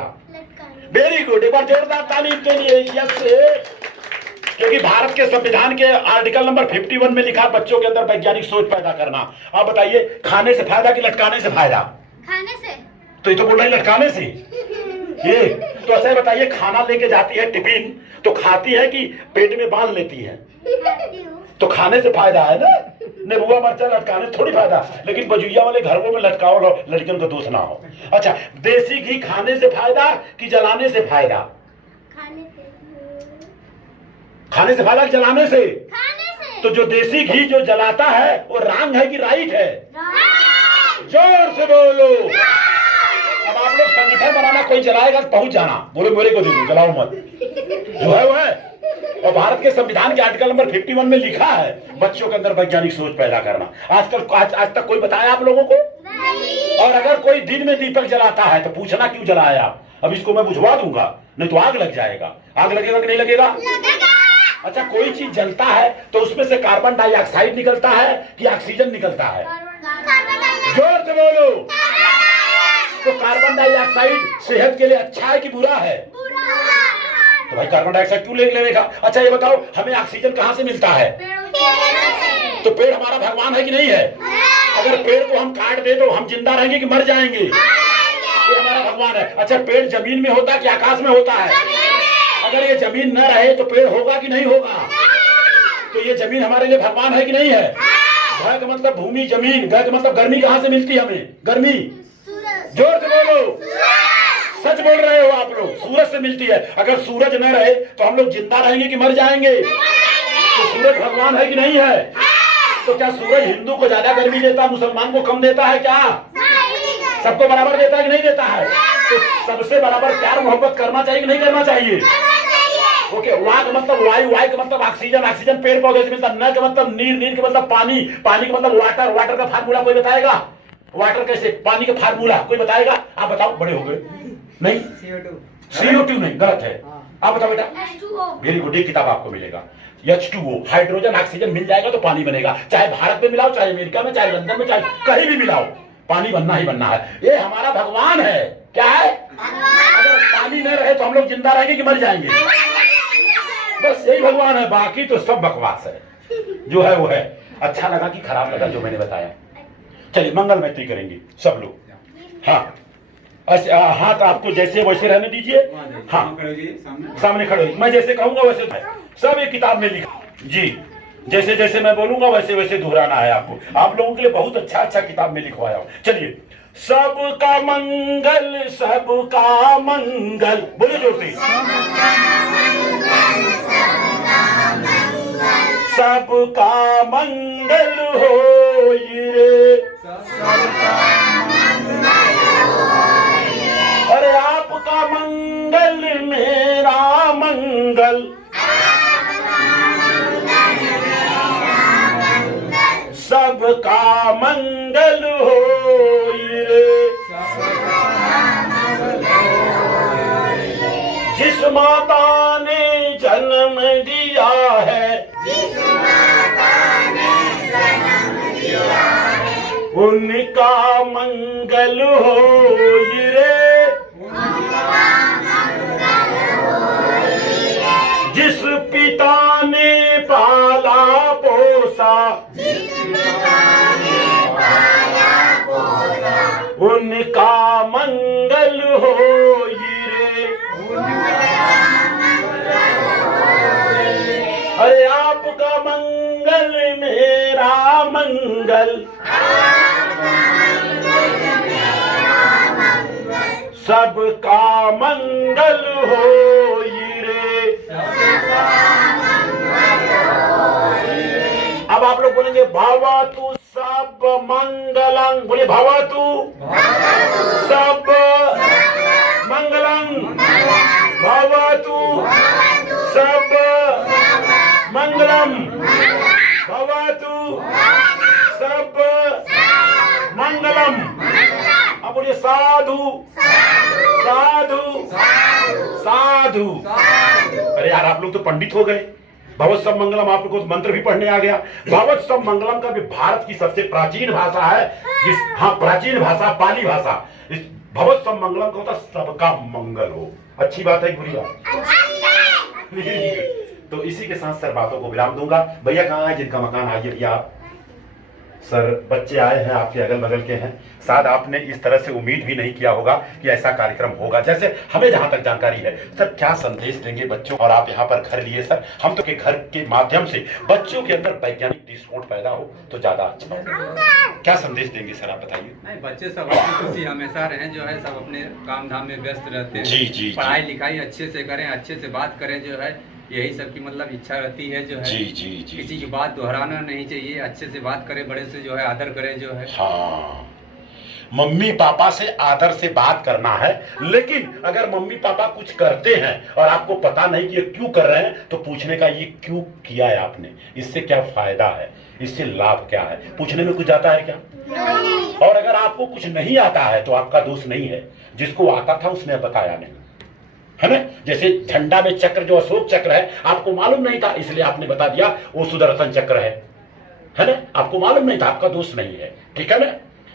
Very good. एक बार जोरदार तालीम के लिए। यस, क्योंकि भारत के संविधान के आर्टिकल नंबर 51 में लिखा बच्चों के अंदर वैज्ञानिक सोच पैदा करना। आप बताइए खाने से फायदा कि लटकाने से फायदा? खाने से। तो ये तो बोल रहे लटकाने से। ये तो ऐसा बताइए, खाना लेके जाती है टिफिन तो खाती है कि पेट में बांध लेती है? तो खाने से फायदा है ना। नींबुआ मरचा लटकाने से थोड़ी फायदा। लेकिन बजुइया वाले घरों में लटकाओ, लड़कियों का दोष ना हो। अच्छा, देसी घी खाने से फायदा कि जलाने से फायदा? खाने से फायदा कि जलाने से? तो जो देसी घी जो जलाता है वो रॉन्ग है कि राइट है? जोर से बोलो। अब आप लोग संगठन बनाना, कोई जलाएगा तो पहुंच जाना, बोले मेरे को दे दो, जलाओ मत। जो है वो है। और भारत के संविधान के आर्टिकल नंबर 51 में लिखा है बच्चों के अंदर वैज्ञानिक सोच पैदा करना। आज तक कोई बताया आप लोगों को? और अगर कोई दिन में दीपक जलाता है तो पूछना क्यों जलाया? अब इसको मैं बुझवा दूंगा, नहीं तो आग लग जाएगा। आग लगेगा कि नहीं लगेगा? अच्छा, कोई चीज जलता है तो उसमें से कार्बन डाइऑक्साइड निकलता है कि ऑक्सीजन निकलता है? जोर से बोलो। तो कार्बन डाइऑक्साइड सेहत के लिए अच्छा है कि बुरा है? तो भाई कार्बन डाइऑक्साइड क्यों लेने का? अच्छा ये बताओ, हमें ऑक्सीजन कहाँ से मिलता है? तो पेड़ हमारा भगवान है कि नहीं है? अगर पेड़ को हम काट दे तो हम जिंदा रहेंगे कि मर जाएंगे? ये हमारा भगवान है। अच्छा, पेड़ जमीन में होता है कि आकाश में होता है? अगर ये जमीन न रहे तो पेड़ होगा कि नहीं होगा? तो ये जमीन हमारे लिए भगवान है कि नहीं है? घर का मतलब भूमि, जमीन। घर का मतलब गर्मी कहाँ से मिलती है हमें? गर्मी जोर से बोलो। सच बोल रहे हो आप लोग? सूरज से मिलती है। अगर सूरज न रहे तो हम लोग जिंदा रहेंगे कि मर जाएंगे? तो सूरज भगवान है कि नहीं है? तो क्या सूरज हिंदू को ज्यादा गर्मी देता है, मुसलमान को कम देता है? क्या सबको बराबर देता है कि नहीं देता है? तो सबसे बराबर प्यार मोहब्बत करना चाहिए कि नहीं करना चाहिए? ओके, वाक मतलब वायु, वायु का मतलब ऑक्सीजन, ऑक्सीजन पेड़ पौधे से मिलता है। न का मतलब नीर, नीर का मतलब पानी, पानी का मतलब वाटर, वाटर का फार्मूला कोई बताएगा? वाटर कैसे? पानी का फार्मूला कोई बताएगा? आप बताओ, बड़े हो गए। नहीं, CO2 नहीं, गलत है। आप बताओ बेटा। H2O। वेरी गुड, एक किताब आपको मिलेगा। H2O हाइड्रोजन ऑक्सीजन मिल जाएगा तो पानी बनेगा। चाहे भारत में मिलाओ, चाहे अमेरिका में, चाहे लंदन में, चाहे कहीं भी मिलाओ, पानी बनना ही बनना है। ये हमारा भगवान है। क्या है? अगर पानी न रहे तो हम लोग जिंदा रहेंगे कि मर जाएंगे? बस यही भगवान है, बाकी तो सब बकवास है। जो है वो है। अच्छा लगा कि खराब लगा जो मैंने बताया? चलिए मंगल मैत्री करेंगे सब लोग। हाँ हाथ आपको जैसे वैसे रहने दीजिए। हाँ सामने खड़े होइए, मैं जैसे कहूंगा वैसे सब एक किताब में लिखा जी। जैसे जैसे मैं बोलूंगा वैसे वैसे दोहराना है आपको। आप लोगों के लिए बहुत अच्छा किताब में लिखवाया हूं। चलिए, सबका मंगल, सबका मंगल, बोले जोर से। सबका मंगल हो रे, अरे आपका मंगल मेरा मंगल, सबका मंगल हो रे। जिस माता ने जन्म दिया है, उनका मंगल हो रे। जिस पिता ने पाला पोसा, उनका मंगल हो रे। अरे आपका मंगल मेरा मंगल, सबका मंगल हो रे। अब आप लोग बोलेंगे भवतु सब मंगलं, बोले भवतु सब मंगलं, भवतु सब मंगलम, भवतु सब मंगलम। अब बोलिए साधु साधु साधु। अरे यार आप लोग तो पंडित हो गए। भगवत सब मंगलम, आप लोग को मंत्र भी पढ़ने आ गया। भगवत सब मंगलम का भी भारत की सबसे प्राचीन भाषा है। प्राचीन भाषा पाली भाषा। इस भगवत सब मंगलम का होता सबका मंगल हो। अच्छी बात है, बुरी बात? तो इसी के साथ सर बातों को विराम दूंगा। भैया कहाँ है जिनका मकान? आइए भैया आप। सर बच्चे आए हैं आपके अगल बगल के हैं। शायद आपने इस तरह से उम्मीद भी नहीं किया होगा कि ऐसा कार्यक्रम होगा, जैसे हमें जहां तक जानकारी है। सर क्या संदेश देंगे बच्चों? और आप यहाँ पर घर लिए सर, हम तो के घर के माध्यम से बच्चों के अंदर वैज्ञानिक दृष्टिकोण पैदा हो तो ज्यादा अच्छा है। क्या संदेश देंगे सर, आप बताइए। नहीं, बच्चे सब अपनी खुशी हमेशा रहे, जो है सब अपने काम धाम में व्यस्त रहते हैं। जी पढ़ाई लिखाई अच्छे से करें, अच्छे से बात करें, जो है यही सबकी मतलब इच्छा रहती है। जो है जी किसी की बात दोहराना नहीं चाहिए, अच्छे से बात करें, बड़े से जो है आदर करें। जो है हाँ, मम्मी पापा से आदर से बात करना है। लेकिन अगर मम्मी पापा कुछ करते हैं और आपको पता नहीं कि ये क्यों कर रहे हैं, तो पूछने का ये क्यों किया है आपने, इससे क्या फायदा है, इससे लाभ क्या है, पूछने में कुछ आता है क्या? नहीं। और अगर आपको कुछ नहीं आता है तो आपका दोष नहीं है, जिसको आता था उसने बताया नहीं, है ना? जैसे झंडा में चक्र जो अशोक चक्र है, आपको मालूम नहीं था इसलिए आपने बता दिया वो सुदर्शन चक्र है ना? आपको मालूम नहीं था, आपका दोष नहीं है। ठीक है ना?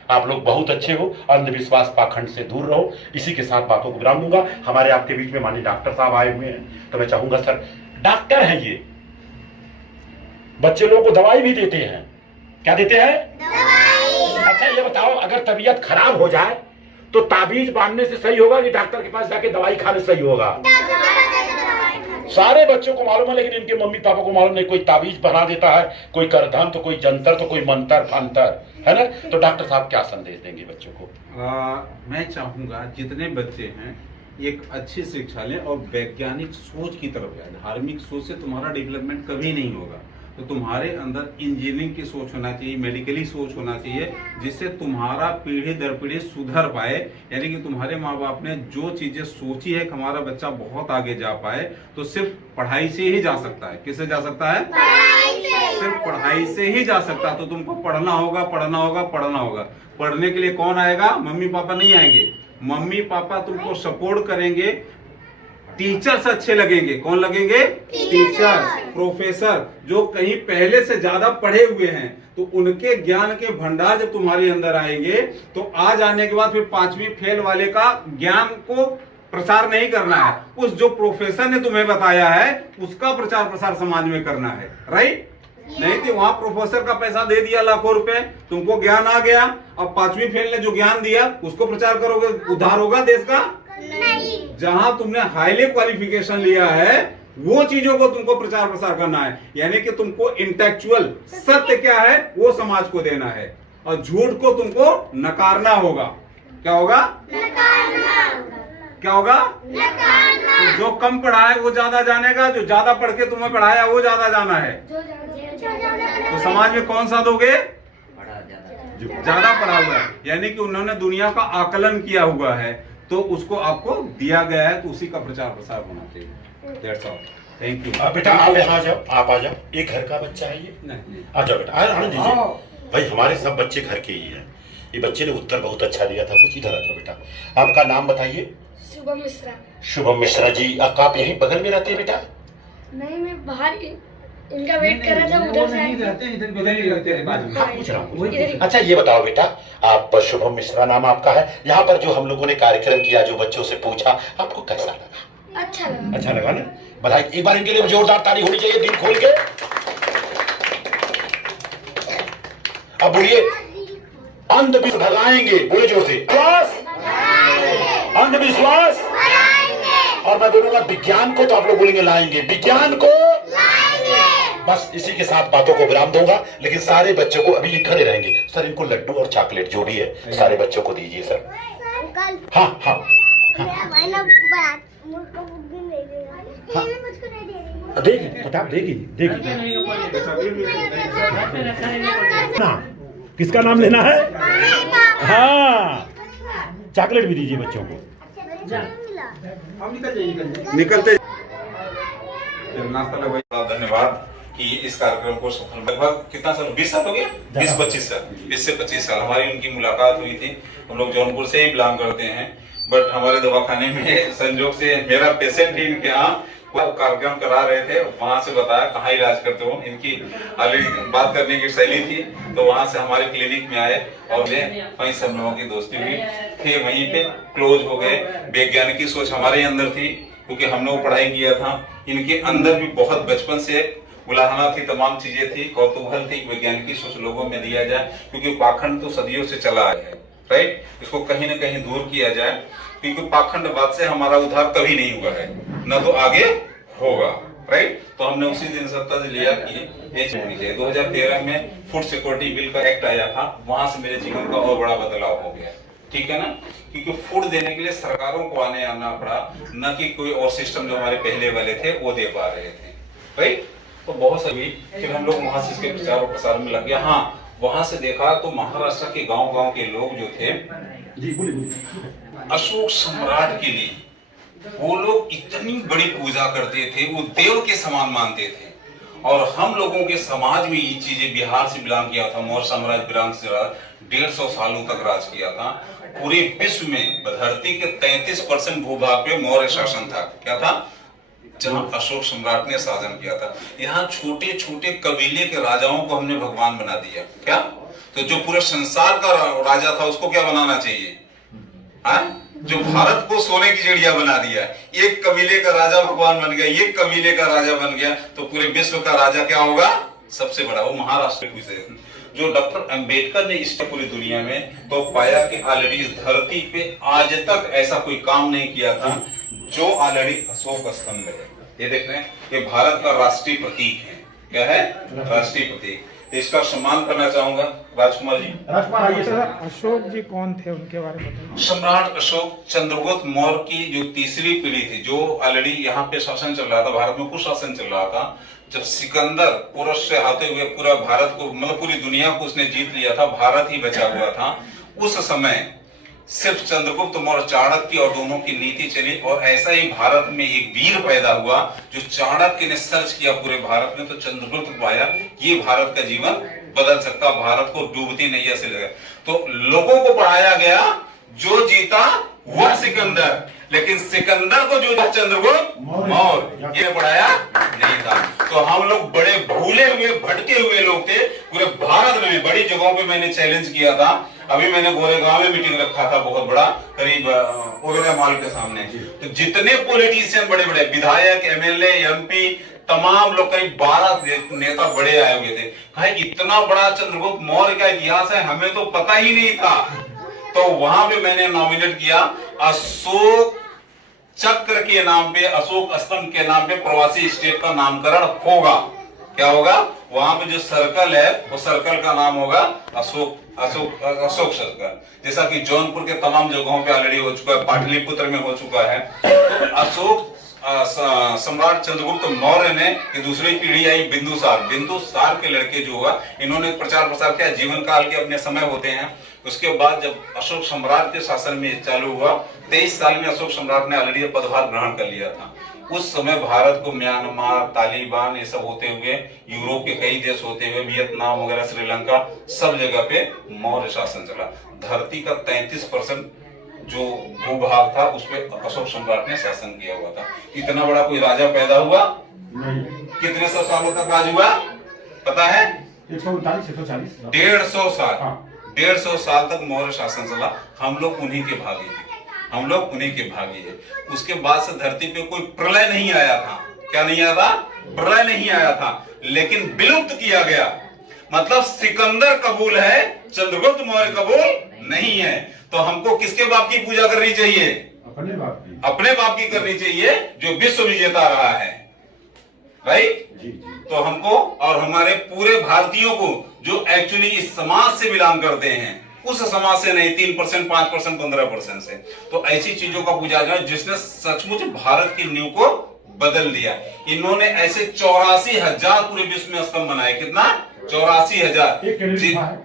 आप लोग बहुत अच्छे हो, अंधविश्वास पाखंड से दूर रहो। इसी के साथ बातों को विराम दूंगा। हमारे आपके बीच में माननीय डॉक्टर साहब आए हुए हैं, तो मैं चाहूंगा सर, डॉक्टर हैं ये, बच्चे लोगों को दवाई भी देते हैं। क्या देते हैं? दवाई। अच्छा ये बताओ, अगर तबीयत खराब हो जाए तो ताबीज बांधने से सही होगा कि डॉक्टर के पास जाके दवाई खाने से सही होगा? सारे बच्चों को मालूम है, लेकिन इनके मम्मी पापा को मालूम नहीं। कोई ताबीज बना देता है, कोई करधन, तो कोई जंतर, तो कोई मंतर फंतर, है ना? तो डॉक्टर साहब क्या संदेश देंगे बच्चों को? मैं चाहूंगा जितने बच्चे हैं एक अच्छी शिक्षा लें और वैज्ञानिक सोच की तरफ जाए। धार्मिक सोच से तुम्हारा डेवलपमेंट कभी नहीं होगा। तो तुम्हारे अंदर इंजीनियरिंग की सोच होना चाहिए, मेडिकली सोच होना चाहिए, जिससे तुम्हारा पीढ़ी दर पीढ़ी सुधर पाए। यानी कि तुम्हारे माँ बाप ने जो चीजें सोची है कि हमारा बच्चा बहुत आगे जा पाए, तो सिर्फ पढ़ाई से ही जा सकता है। किससे जा सकता है? सिर्फ पढ़ाई से ही जा सकता है। तो तुमको पढ़ना होगा, पढ़ना होगा, पढ़ना होगा। पढ़ने के लिए कौन आएगा? मम्मी पापा नहीं आएंगे। मम्मी पापा तुमको सपोर्ट करेंगे, टीचर्स अच्छे लगेंगे। कौन लगेंगे? टीचर्स, प्रोफेसर, जो कहीं पहले से ज्यादा पढ़े हुए हैं, तो उनके ज्ञान के भंडार जब तुम्हारे अंदर आएंगे तो आज आने के बाद फिर 5वीं फेल वाले का ज्ञान को प्रचार नहीं करना है, उस जो प्रोफेसर ने तुम्हें बताया है उसका प्रचार प्रसार समाज में करना है। राइट? नहीं तो वहां प्रोफेसर का पैसा दे दिया लाखों रुपए, तुमको ज्ञान आ गया, अब 5वीं फेल ने जो ज्ञान दिया उसको प्रचार करोगे, उद्धार होगा देश का? नहीं। जहां तुमने हाईली क्वालिफिकेशन लिया है वो चीजों को तुमको प्रचार प्रसार करना है, यानी कि तुमको इंटेलेक्चुअल सत्य क्या है वो समाज को देना है, और झूठ को तुमको नकारना होगा। क्या होगा? क्या होगा? तो जो कम पढ़ा है वो ज्यादा जानेगा, जो ज्यादा पढ़ के तुम्हें पढ़ाया वो ज्यादा जाना है। तो समाज में कौन सा दोगे? ज्यादा पढ़ा हुआ है, यानी कि उन्होंने दुनिया का आकलन किया हुआ है तो उसको आपको दिया गया है, तो उसी का प्रचार प्रसार होना चाहिए। That's all. Thank you. बेटा आप यहाँ आ जाओ, आप आ जाओ। एक घर का बच्चा है ये? नहीं। आ जाओ बेटा, आने दीजिए भाई, हमारे सब बच्चे घर के ही हैं। ये बच्चे ने उत्तर बहुत अच्छा दिया था। कुछ इधर आ जाओ बेटा, आपका नाम बताइए। शुभम मिश्रा। शुभम मिश्रा जी, आप यहीं बगल में रहते हैं बेटा? नहीं, मैं बाहर इनका वेट कर रहा था, उधर से हाँ, पूछ रहा हूँ। अच्छा ये बताओ बेटा, आप शुभम मिश्रा नाम आपका है, यहाँ पर जो हम लोगों ने कार्यक्रम किया, जो बच्चों से पूछा, आपको कैसा लगा? अच्छा लगा। अच्छा लगा ना? बधाई। एक बार इनके लिए जोरदार ताली होनी चाहिए, दिल खोल के। अब बोलिए, अंधविश्वास भगाएंगे, बोले जोर से, अंधविश्वास, और मैं बोलूंगा विज्ञान को, तो आप लोग बोलेंगे लाएंगे, विज्ञान को लाएंगे। बस इसी के साथ बातों को विराम दूंगा, लेकिन सारे बच्चों को अभी खड़े रहेंगे सर, इनको लड्डू और चॉकलेट जो भी है सारे बच्चों को दीजिए सर। हाँ हाँ देखिए, किताब देखिए। किसका नाम लेना है? हाँ, चॉकलेट भी दीजिए बच्चों को। निकलते नाश्ता लगा। धन्यवाद कि इस कार्यक्रम को सफल, लगभग कितना साल, 20 साल हो गया, 20-25 साल, 20 से 25 साल हमारी उनकी मुलाकात हुई थी। हम लोग जौनपुर से ही बिलोंग करते हैं, बट हमारे दवाखाने में संजोग से मेरा पेशेंट ही इनके यहाँ कार्यक्रम करा रहे थे, वहां से बताया कहाँ इलाज करते हो, इनकी ऑलरेडी बात करने की शैली थी, तो वहां से हमारे क्लिनिक में आए और वहीं सब लोगों की दोस्ती हुई थे, वहीं पे क्लोज हो गए। वैज्ञानिक सोच हमारे अंदर थी क्योंकि हमने वो पढ़ाई किया था, इनके अंदर भी बहुत बचपन से उलाहना थी, तमाम चीजें थी, कौतूहल थी, वैज्ञानिक सोच लोगों में दिया जाए, क्योंकि पाखंड तो सदियों से चला आया है। राइट? इसको कहीं ना कहीं दूर किया जाए, क्योंकि पाखंडवाद से हमारा उद्धार कभी नहीं हुआ है, न तो आगे होगा। राइट? तो हमने उसी दिन सत्ता से लिया कि ये होनी चाहिए। 2013 में फूड सिक्योरिटी बिल का एक्ट आया था, वहां से मेरे जीवन का और बड़ा बदलाव हो गया। ठीक है ना? क्योंकि फूड देने के लिए सरकारों को आना पड़ा, न कि कोई और सिस्टम जो हमारे पहले वाले थे वो दे पा रहे थे। राइट? तो बहुत सभी फिर हम लोग वहां से इसके प्रचार और प्रसार में लग गया। हाँ, वहां से देखा तो महाराष्ट्र के गांव-गांव के लोग जो थे, अशोक सम्राट के लिए वो लोग इतनी बड़ी पूजा करते थे, वो देव के समान मानते थे। और हम लोगों के समाज में ये चीजें, बिहार से बिलोंग किया था, मौर्य साम्राज्य बिलोंग से 150 सालों तक राज किया था। पूरे विश्व में धरती के 33% भूभाग पे मौर्य शासन था। क्या था? जहां अशोक सम्राट ने शासन किया था। यहाँ छोटे छोटे कबीले के राजाओं को हमने भगवान बना दिया। क्या? तो जो पूरे संसार का राजा था उसको क्या बनाना चाहिए? जो भारत को सोने की चिड़िया बना दिया, एक कबीले का राजा भगवान बन गया, एक कबीले का राजा बन गया, तो पूरे विश्व का राजा क्या होगा? सबसे बड़ा। वो महाराष्ट्र जो डॉक्टर अंबेडकर ने इस पूरी दुनिया में तो पाया कि ऑलरेडी इस धरती पे आज तक ऐसा कोई काम नहीं किया था जो ऑलरेडी अशोक स्तंभ है। ये देख रहे हैं, ये भारत का राष्ट्रीय प्रतीक है। क्या है? राष्ट्रीय प्रतीक। इसका सम्मान करना चाहूंगा राजकुमार जी। अशोक जी कौन थे, उनके बारे में बताइए। सम्राट अशोक चंद्रगुप्त मौर्य की जो तीसरी पीढ़ी थी, जो ऑलरेडी यहाँ पे शासन चल रहा था, भारत में कुछ शासन चल रहा था। जब सिकंदर पुरुष से आते हुए पूरा भारत को, मतलब पूरी दुनिया को उसने जीत लिया था, भारत ही बचा हुआ था, उस समय सिर्फ चंद्रगुप्त मौर्य, चाणक्य और दोनों की नीति चली। और ऐसा ही भारत में एक वीर पैदा हुआ जो चाणक्य ने सर्च किया पूरे भारत में, तो चंद्रगुप्त पाया ये भारत का जीवन बदल सकता, भारत को डूबती नैया से लगा। तो लोगों को पढ़ाया गया, जो जीता वह सिकंदर, लेकिन सिकंदर को जो था चंद्रगुप्त मौर्य, ये पढ़ाया नहीं था। तो हम लोग बड़े भूले हुए भटके हुए लोग थे। पूरे भारत में बड़ी जगहों पे मैंने चैलेंज किया था। अभी मैंने गोरेगांव में मीटिंग रखा था बहुत बड़ा, करीब ओबेरॉय मॉल के सामने। तो जितने पॉलिटिशियन बड़े बड़े विधायक, एमएलए, एमपी, तमाम लोग, करीब 12 नेता बड़े आए हुए थे। कहा इतना बड़ा चंद्रगुप्त मौर्य का इतिहास है, हमें तो पता ही नहीं था। तो वहां पे मैंने नॉमिनेट किया अशोक चक्र के नाम पे, अशोक स्तंभ के नाम पे प्रवासी स्टेट का नामकरण होगा। क्या होगा? वहां पे जो सर्कल है वो सर्कल का नाम होगा अशोक सर्कल। जैसा कि जौनपुर के तमाम जगहों पे ऑलरेडी हो चुका है, पाटलिपुत्र में हो चुका है। तो अशोक सम्राट चंद्रगुप्त मौर्य ने, कि दूसरी पीढ़ी आई बिंदुसार के लड़के जो हुआ, इन्होंने प्रचार प्रसार किया। जीवन काल के अपने समय होते हैं। उसके बाद जब अशोक सम्राट के शासन में चालू हुआ, 23 साल में अशोक सम्राट ने ऑलरेडी पदभार ग्रहण कर लिया था। उस समय भारत को म्यांमार, तालिबान, ये सब होते हुए, यूरोप के कई देश होते हुए, वियतनाम वगैरह, श्रीलंका, सब जगह पे मौर्य शासन चला। धरती का 33% जो भूभाग था उस पर अशोक सम्राट ने शासन किया हुआ था। इतना बड़ा कोई राजा पैदा हुआ नहीं। कितने सौ सालों तक राज हुआ पता है? 139, 140, 150 साल। हाँ। 150 साल तक मौर्य शासन चला। हम लोग उन्हीं के भागी हैं, हम लोग उन्हीं के भागी है। उसके बाद से धरती पे कोई प्रलय नहीं आया था। क्या नहीं आया था? प्रलय नहीं आया था, लेकिन विलुप्त किया गया। मतलब सिकंदर कबूल है, चंद्रगुप्त मौर्य कबूल नहीं है। तो हमको किसके बाप की पूजा करनी चाहिए? अपने बाप की। अपने बाप की करनी चाहिए, जो विश्व विजेता रहा है। राइट? जी जी। तो हमको और हमारे पूरे भारतीयों को, जो एक्चुअली इस समाज से बिलोंग करते हैं, उस समाज से नहीं, 3%, 5%, 15% से, तो ऐसी चीजों का पूजा जाए जिसने सचमुच भारत की नींव को बदल दिया। इन्होंने ऐसे 84,000 पूरे विश्व में स्तंभ बनाए। कितना? 84,000। एक गुफा है,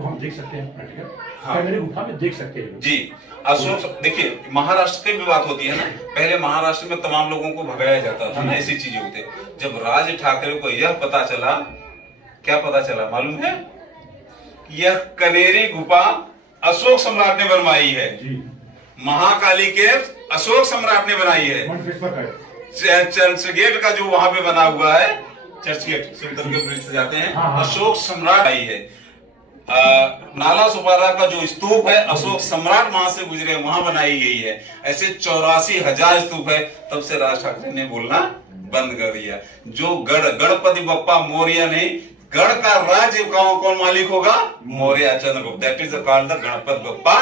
हम देख सकते हैं। हाँ। गुफा में देख सकते हैं जी। अशोक, देखिए महाराष्ट्र की भी बात होती है ना, पहले महाराष्ट्र में तमाम लोगों को भगाया जाता था ना, ऐसी चीजें होती। जब राज ठाकरे को यह पता चला, क्या पता चला मालूम है? यह कनेरी गुफा अशोक सम्राट ने बनवाई है। महाकाली के अशोक सम्राट ने बनाई है। चर्च गेट का जो वहां पे बना हुआ है, चर्च गेट सुंदर के ब्रिज से जाते हैं, अशोक सम्राट आई है। नाला सुपारा का जो स्तूप है, अशोक सम्राट वहां से गुजरे, वहां बनाई गई है। ऐसे 84,000 स्तूप है। तब से राज ठाकरे ने बोलना बंद कर दिया। जो गणपति बप्पा मौर्य नहीं, गढ़ का राज्य कौन मालिक होगा? Maurya Chandragupta. That is called the Ganpati Bappa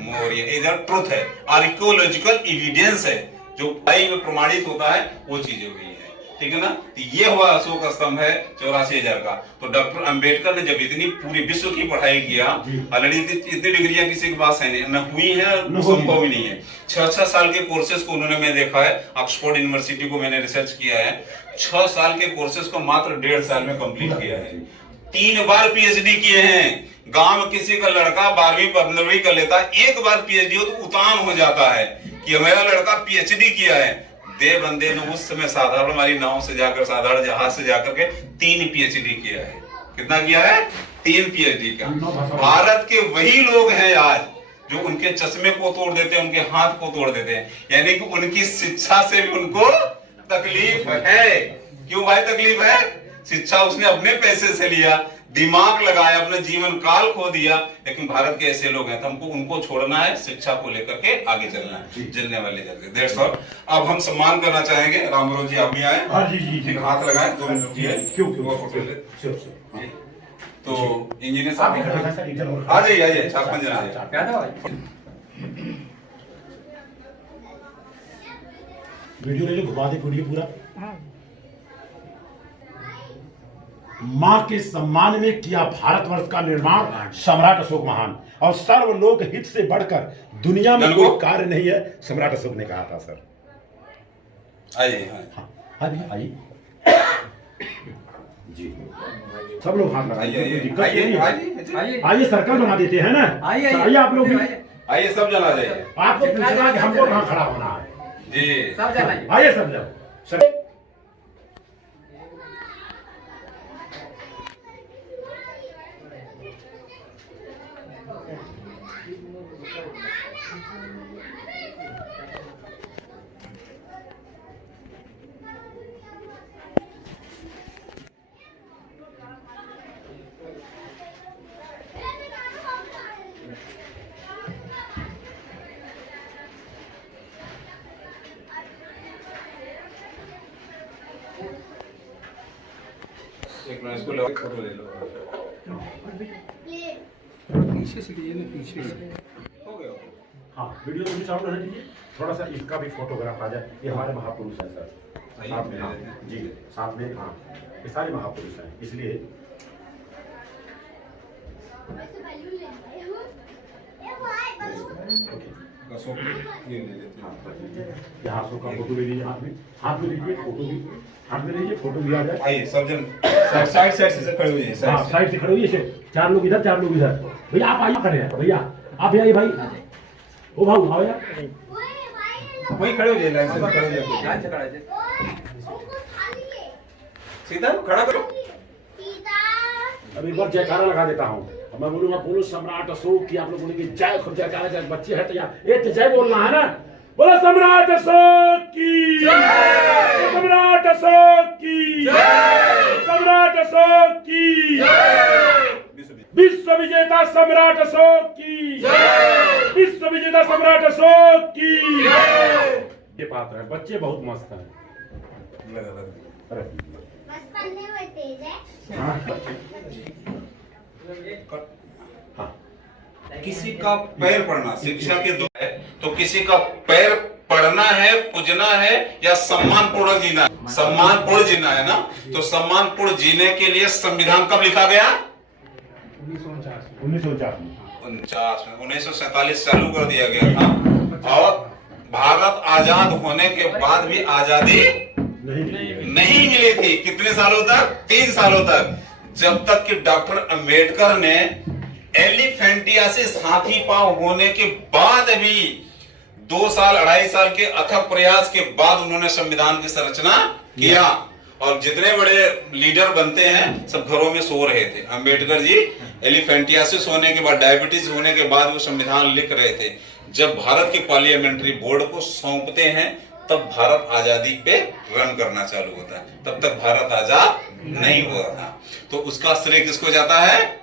Maurya. इधर ट्रुथ है, आर्कियोलॉजिकल एविडेंस है, जो भाई में प्रमाणित होता है, वो चीजें हुई है। ठीक है ना? तो ये हुआ अशोक स्तंभ है 84,000 का। तो डॉक्टर अंबेडकर ने जब इतनी पूरे विश्व की पढ़ाई किया, ऑलरेडी इतनी डिग्रियां किसी के पास है न हुई है, संभव भी नहीं है। 6 साल के कोर्सेज को उन्होंने, मैं देखा है, ऑक्सफोर्ड यूनिवर्सिटी को मैंने रिसर्च किया है, 6 साल के कोर्सेज को मात्र 1.5 साल में कंप्लीट किया है। 3 बार पीएचडी किए हैं। गांव में किसी का लड़का 12वीं 15वीं कर लेता है, एक बार पीएचडी हो तो उतान हो जाता है कि मेरा लड़का पीएचडी किया है। दे बंदे ने उस समय साधारण हमारी नाव से जाकर, साधारण जहाज से जाकर के 3 पीएचडी किया है। कितना किया है? 3 पीएचडी का। भारत के वही लोग हैं आज जो उनके चश्मे को तोड़ देते हैं, उनके हाथ को तोड़ देते हैं। यानी कि उनकी शिक्षा से भी उनको तकलीफ है। क्यों भाई तकलीफ है? शिक्षा उसने अपने पैसे से लिया, दिमाग लगाया, अपने जीवन काल खो दिया। लेकिन भारत के ऐसे लोग हैं, तो हमको उनको छोड़ना है, शिक्षा को लेकर के आगे चलना है, जलने वाले जलते। That's all. अब हम सम्मान करना चाहेंगे, रामरोज जी आप भी आए। हाँ जी जी। हाथ लगाए, 2 मिनट जी। क्यों वो फोटो ले। तो इंजीनियर आप साहब आ जाइए, 4-5 जना आ जाइए। वीडियो ले लो, घुमा दे वीडियो पूरा। मां के सम्मान में किया भारतवर्ष का निर्माण सम्राट अशोक महान, और सर्वलोक हित से बढ़कर दुनिया में कोई कार्य नहीं है, सम्राट अशोक ने कहा था। सर आइए। आइए जी, सब लोग हाथ लगाइए। आइए, सर्कल बना देते हैं ना। आइए आप लोग भी आइए, सब जन आ जाइए। आपको पूछना कि हमको कहाँ खड़ा होना है जी। सब जन आइए, सब जन। एक मिनट इसको लो, फोटो ले लो। ये पीछे से लीजिए ना, पीछे से। हो गया। हाँ, वीडियो तो भी चालू रहने दीजिए। थोड़ा सा इसका भी फोटोग्राफ आ जाए। ये हमारे महापुरुष हैं सर, साथ में। हाँ जी, साथ में। हाँ, ये सारे महापुरुष हैं, इसलिए वैसे बैलून ले आए हो। ए भाई बैलून। अशोक ये ले लेते हैं। ये अशोक का फोटो ले लीजिए, हाथ में लीजिए, फोटो भी हाथ में लीजिए, फोटो भी आ जाए। आइए सब जन साइड से खड़े हो जाइए। हाँ, साइड से खड़े होइए। 4 लोग इधर, 4 लोग इधर। भैया आप आइए, खड़े हैं भैया, आप भी आइए भाई। ओ भाऊ आओ यार, ओए भाई वही खड़े हो जाइए, लाइन से खड़े हो जाइए। लाइन से खड़ा जाइए, उनको खा लिए। सीधा खड़ा करो। सीता अब एक बार जयकारा लगा देता हूँ। मैं बोलूंगा बोलो सम्राट अशोक की, आप लोगों ने जय। खुद जयकारा, जय बच्चे हैं तो यार एक तो जय बोलना है ना। बोलो सम्राट अशोक की जय, सम्राट अशोक की जय, सम्राट अशोक की जय, विश्व विजेता सम्राट अशोक की जय, विश्व विजेता सम्राट अशोक की जय। ये पात्र है, बच्चे बहुत मस्त हैं। अरे बस पढ़ने में तेज है। हाँ, किसी का पैर पड़ना शिक्षा के दो है, तो किसी का पैर पढ़ना है, पूजना है या सम्मानपूर्ण जीना है। सम्मानपूर्ण जीना है ना, तो सम्मानपूर्ण जीने के लिए संविधान कब लिखा गया? 1949 में। 1947 चालू कर दिया गया था। और भारत आजाद होने के बाद भी आजादी नहीं मिली थी। कितने सालों तक? 3 सालों तक, जब तक कि डॉक्टर अंबेडकर ने एलिफेंटियासिस हाथी पांव होने के बाद भी 2 साल 2.5 साल के अथक प्रयास के बाद उन्होंने संविधान की संरचना किया। और जितने बड़े लीडर बनते हैं सब घरों में सो रहे थे। अंबेडकर जी एलिफेंटियासिस होने के बाद, डायबिटीज होने के बाद वो संविधान लिख रहे थे। जब भारत के पार्लियामेंट्री बोर्ड को सौंपते हैं तब भारत आजादी पे रन करना चालू होता है, तब तक भारत आजाद नहीं हुआ था। तो उसका श्रेय किसको जाता है?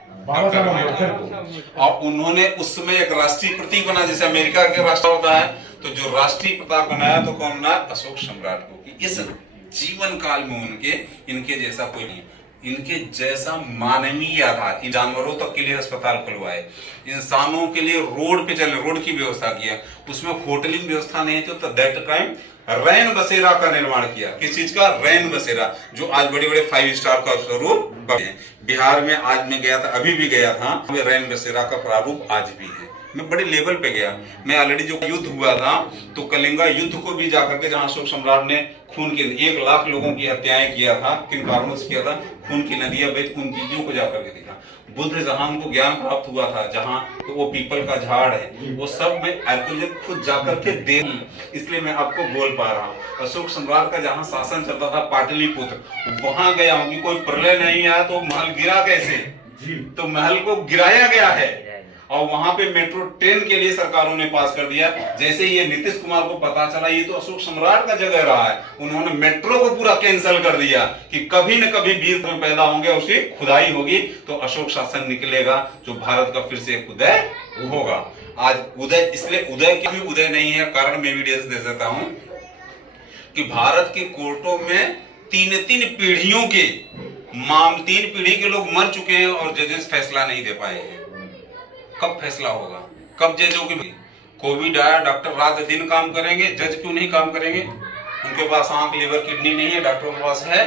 और उन्होंने उस समय एक राष्ट्रीय प्रतीक बना, जैसे अमेरिका के राष्ट्र होता है, तो जो राष्ट्रीय प्रतीक बनाया तो कौन ना? अशोक सम्राट को। कि इस जीवन काल में इनके जैसा कोई नहीं, इनके जैसा मानवीय आधार। इन जानवरों तक के लिए अस्पताल खुलवाए, इंसानों के लिए रोड पे चले, रोड की व्यवस्था किया। उसमें होटलिंग व्यवस्था नहीं थी, तो दैट टाइम रैन बसेरा का निर्माण किया। किस चीज का? रैन बसेरा, जो आज बड़े बड़े 5 स्टार का स्वरूप बने। बिहार में आज मैं गया था, अभी भी गया था, रैन बसेरा का प्रारूप आज भी है। मैं बड़े लेवल पे गया। मैं ऑलरेडी जो युद्ध हुआ था, तो कलिंगा युद्ध को भी जाकर के, जहां अशोक सम्राट ने खून की 1 लाख लोगों की हत्याएं किया था, किन कारणों से किया था? खून की नदियां बह, खून की नदियों को जाकर के देखा। बुद्ध जहां उनको ज्ञान प्राप्त हुआ था, जहां तो वो पीपल का झाड़ है, वो सब मैं आर्कियोलॉजिस्ट खुद जाकर के देख, इसलिए मैं आपको बोल पा रहा हूँ। अशोक सम्राट का जहां शासन चलता था पाटलिपुत्र, वहां गया हूँ कि कोई प्रलय नहीं आया तो महल गिरा कैसे? तो महल को गिराया गया है। और वहां पे मेट्रो ट्रेन के लिए सरकारों ने पास कर दिया। जैसे ये नीतीश कुमार को पता चला ये तो अशोक सम्राट का जगह रहा है, उन्होंने मेट्रो को पूरा कैंसिल कर दिया कि कभी न कभी वीर में पैदा होंगे, उसकी खुदाई होगी तो अशोक शासन निकलेगा, जो भारत का फिर से एक उदय होगा। आज उदय, इसलिए उदय की भी उदय नहीं है, कारण मैं एविडेंस दे देता हूं कि भारत के कोर्टों में 3 पीढ़ियों के 3 पीढ़ी के लोग मर चुके हैं और जजेस फैसला नहीं दे पाए हैं। कब फैसला होगा? कब जजों की? कोविड आया, डॉक्टर रात दिन काम करेंगे, जज क्यों नहीं काम करेंगे? उनके पास आंख, लिवर, किडनी नहीं है, डॉक्टरों के पास है,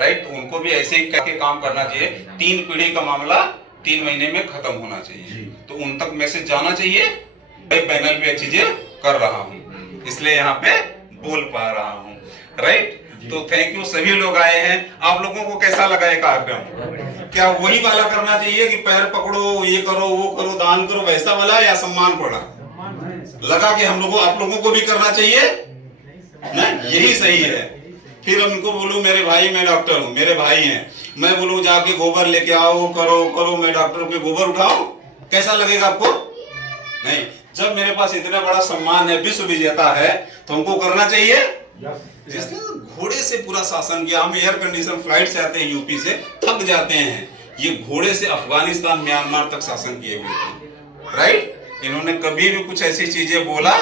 राइट? तो उनको भी ऐसे ही करके काम करना चाहिए। 3 पीढ़ी का मामला 3 महीने में खत्म होना चाहिए, तो उन तक मैसेज जाना चाहिए। मैं पैनल पे चीजें कर रहा हूँ, इसलिए यहाँ पे बोल पा रहा हूँ, राइट? तो थैंक यू, सभी लोग आए हैं। आप लोगों को कैसा लगा ये कार्यक्रम? क्या वही वाला करना चाहिए कि पैर पकड़ो, ये करो, वो करो, दान करो, वैसा वाला, या सम्मान पड़ा? लगा कि हम लोगों, आप लोगों को भी करना चाहिए ना, यही सही है। फिर उनको बोलूं मेरे भाई, मैं डॉक्टर हूँ, मेरे भाई हैं, मैं बोलूं जाके गोबर लेके आओ, करो, मैं डॉक्टर पे गोबर उठाओ, कैसा लगेगा आपको? नहीं। जब मेरे पास इतना बड़ा सम्मान है, विश्व विजेता है, तो हमको करना चाहिए। जिसने घोड़े से पूरा शासन किया, हम एयर कंडीशन फ्लाइट से आते हैं यूपी से, थक जाते हैं, ये घोड़े से अफगानिस्तान, म्यांमार तक शासन किए हुए थे, राइट? इन्होंने कभी भी कुछ ऐसी चीजें बोला,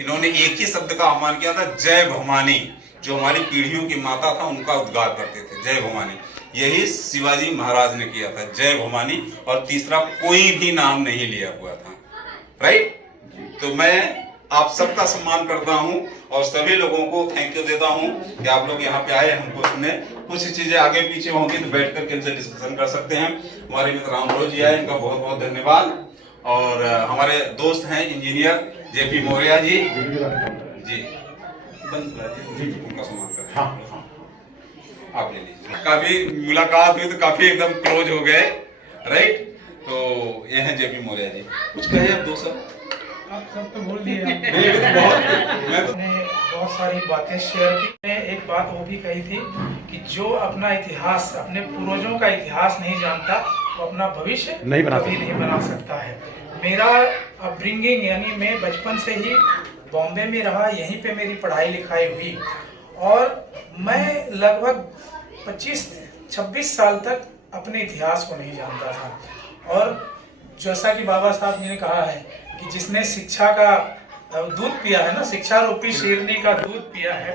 इन्होंने एक ही शब्द का आह्वान किया था, जय भवानी। जो हमारी पीढ़ियों की माता था, उनका उद्गार करते थे, जय भवानी। यही शिवाजी महाराज ने किया था, जय भवानी, और तीसरा कोई भी नाम नहीं लिया हुआ था। राइट? तो मैं आप सबका सम्मान करता हूं और सभी लोगों को थैंक यू देता हूं कि आप लोग यहाँ पे आए, हमको सुने। कुछ चीजें आगे पीछे होंगी तो बैठ करके इनसे डिस्कशन कर सकते हैं। हमारे मित्र राम भरोज जी आए, इनका बहुत बहुत धन्यवाद। और हमारे दोस्त हैं इंजीनियर जेपी मौर्य जी, उनका सम्मान करें। आप ले लीजिए। काफी मुलाकात हुई तो काफी एकदम क्लोज हो गए। राइट? तो ये हैं जेपी मौर्य जी। कुछ कहे आप दोस्त? आप सब तो बोल दिए। मैंने बहुत सारी बातें शेयर की। मैंने एक बात वो भी कही थी कि जो अपना इतिहास, अपने पूर्वजों का इतिहास नहीं जानता वो अपना भविष्य कभी नहीं बना सकता है। मेरा अपब्रिंगिंग यानी मैं बचपन से ही बॉम्बे में रहा, यहीं पे मेरी पढ़ाई लिखाई हुई और मैं लगभग 25-26 साल तक अपने इतिहास को नहीं जानता था। और जैसा कि बाबा साहब जी ने कहा है कि जिसने शिक्षा का दूध पिया है ना, शिक्षा रूपी शेरनी का दूध पिया है,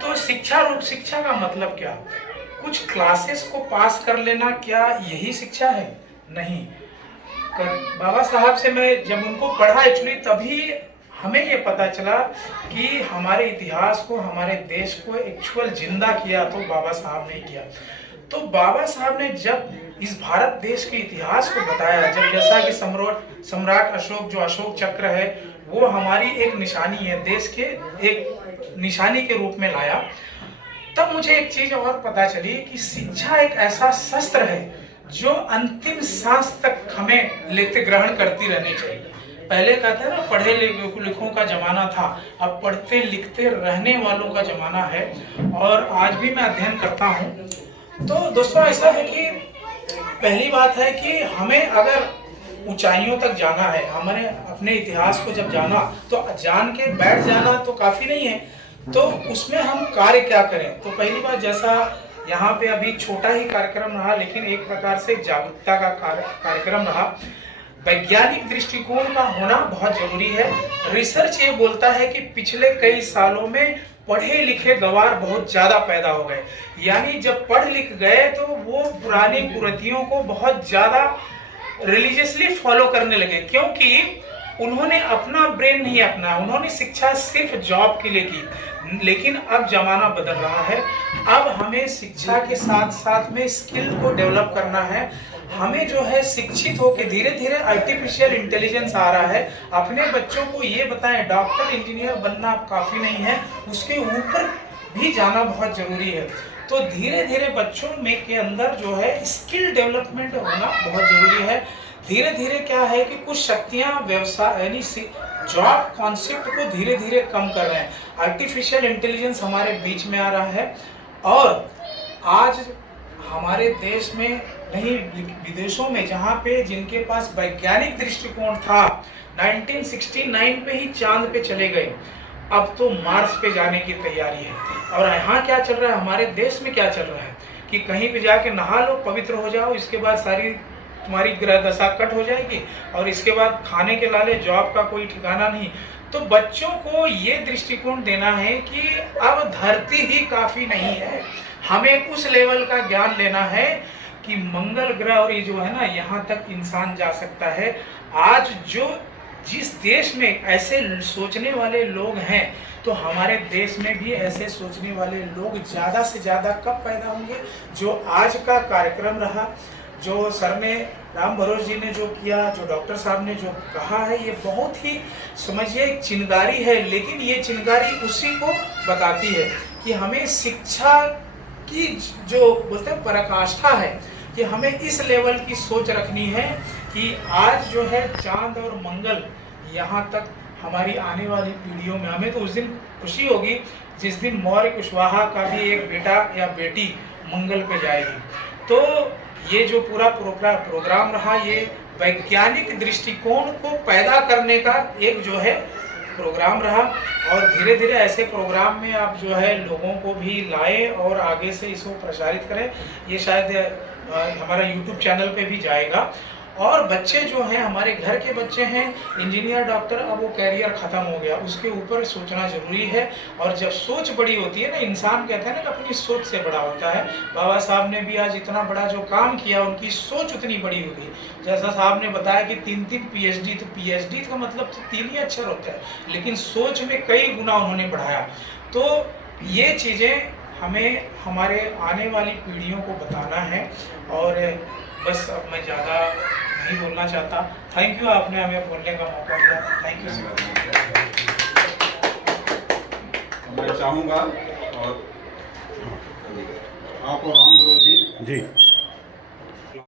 तो शिक्षा का मतलब क्या? कुछ क्लासेस को पास कर लेना, क्या यही शिक्षा है? नहीं। बाबा साहब से मैं जब उनको पढ़ा एक्चुअली, तभी हमें ये पता चला कि हमारे इतिहास को, हमारे देश को एक्चुअल जिंदा किया तो बाबा साहब ने किया। तो बाबा साहब ने जब इस भारत देश के इतिहास को बताया, जब जैसा कि सम्राट अशोक, जो अशोक चक्र है, वो हमारी एक निशानी है, देश के एक निशानी के रूप में लाया, तब मुझे एक चीज और पता चली कि शिक्षा एक ऐसा शस्त्र है जो अंतिम सांस तक हमें लेते ग्रहण करती रहनी चाहिए। पहले कहते हैं ना, पढ़े लिखों का जमाना था, अब पढ़ते लिखते रहने वालों का जमाना है। और आज भी मैं अध्ययन करता हूँ। तो दोस्तों ऐसा है कि पहली बात है कि हमें अगर ऊंचाइयों तक जाना है, हमारे अपने इतिहास को जब जाना, तो जान के बैठ जाना तो काफी नहीं है, तो उसमें हम कार्य क्या करें। तो पहली बात, जैसा यहाँ पे अभी छोटा ही कार्यक्रम रहा, लेकिन एक प्रकार से जागरूकता का कार्यक्रम रहा। वैज्ञानिक दृष्टिकोण का होना बहुत जरूरी है। रिसर्च ये बोलता है कि पिछले कई सालों में पढ़े लिखे गंवार बहुत ज्यादा पैदा हो गए, यानी जब पढ़ लिख गए तो वो पुरानी कुरीतियों को बहुत ज्यादा रिलीजियसली फॉलो करने लगे, क्योंकि उन्होंने अपना ब्रेन नहीं अपनाया, उन्होंने शिक्षा सिर्फ जॉब के लिए की। लेकिन अब जमाना बदल रहा है, अब हमें शिक्षा के साथ साथ में स्किल को डेवलप करना है। हमें जो है शिक्षित होकर धीरे धीरे आर्टिफिशियल इंटेलिजेंस आ रहा है। अपने बच्चों को ये बताएं डॉक्टर इंजीनियर बनना काफी नहीं है, उसके ऊपर भी जाना बहुत जरूरी है। तो धीरे धीरे बच्चों में के अंदर जो है स्किल डेवलपमेंट होना बहुत जरूरी है। धीरे धीरे क्या है कि कुछ शक्तियां व्यवसाय यानी जॉब कॉन्सेप्ट को धीरे धीरे कम कर रहे हैं। आर्टिफिशियल इंटेलिजेंस हमारे बीच में आ रहा है और आज हमारे देश में नहीं विदेशों में, जहाँ पे जिनके पास वैज्ञानिक दृष्टिकोण था 1969 पे ही चांद पे चले गए, अब तो मार्स पे जाने की तैयारी है। और यहाँ क्या चल रहा है, हमारे देश में क्या चल रहा है कि कहीं पे जाके नहा लो, पवित्र हो जाओ, इसके बाद सारी तुम्हारी ग्रह दशा कट हो जाएगी और इसके बाद खाने के लाले जॉब का कोई ठिकाना नहीं। तो बच्चों को ये दृष्टिकोण देना है कि अब धरती ही काफी नहीं है, हमें उस लेवल का ज्ञान लेना है कि मंगल ग्रह और ये जो है ना, यहाँ तक इंसान जा सकता है। आज जो जिस देश में ऐसे सोचने वाले लोग हैं, तो हमारे देश में भी ऐसे सोचने वाले लोग ज्यादा से ज्यादा कब पैदा होंगे। जो आज का कार्यक्रम रहा, जो सर ने राम भरोज जी ने जो किया, जो डॉक्टर साहब ने जो कहा है, ये बहुत ही समझिए एक चिंगारी है, लेकिन ये चिंगारी उसी को बताती है कि हमें शिक्षा की जो बोलते हैं पराकाष्ठा है कि हमें इस लेवल की सोच रखनी है कि आज जो है चांद और मंगल यहाँ तक हमारी आने वाली पीढ़ियों में, हमें तो उस दिन खुशी होगी जिस दिन मौर्य कुशवाहा का भी एक बेटा या बेटी मंगल पे जाएगी। तो ये जो पूरा प्रोग्राम रहा, ये वैज्ञानिक दृष्टिकोण को पैदा करने का एक जो है प्रोग्राम रहा और धीरे धीरे ऐसे प्रोग्राम में आप जो है लोगों को भी लाए और आगे से इसको प्रसारित करें। ये शायद हमारा YouTube चैनल पे भी जाएगा और बच्चे जो हैं हमारे घर के बच्चे हैं इंजीनियर डॉक्टर, अब वो कैरियर खत्म हो गया, उसके ऊपर सोचना जरूरी है। और जब सोच बड़ी होती है ना, इंसान कहते हैं ना कि अपनी सोच से बड़ा होता है। बाबा साहब ने भी आज इतना बड़ा जो काम किया, उनकी सोच उतनी बड़ी होगी। जैसा साहब ने बताया कि 3 PhD, तो PhD का मतलब तो 3 ही अक्षर होता है, लेकिन सोच में कई गुना उन्होंने बढ़ाया। तो ये चीज़ें हमें हमारे आने वाली पीढ़ियों को बताना है। और बस अब मैं ज़्यादा नहीं बोलना चाहता। थैंक यू, आपने हमें बोलने का मौका दिया। Thank you sir. मैं चाहूँगा और आप और राम भरोज जी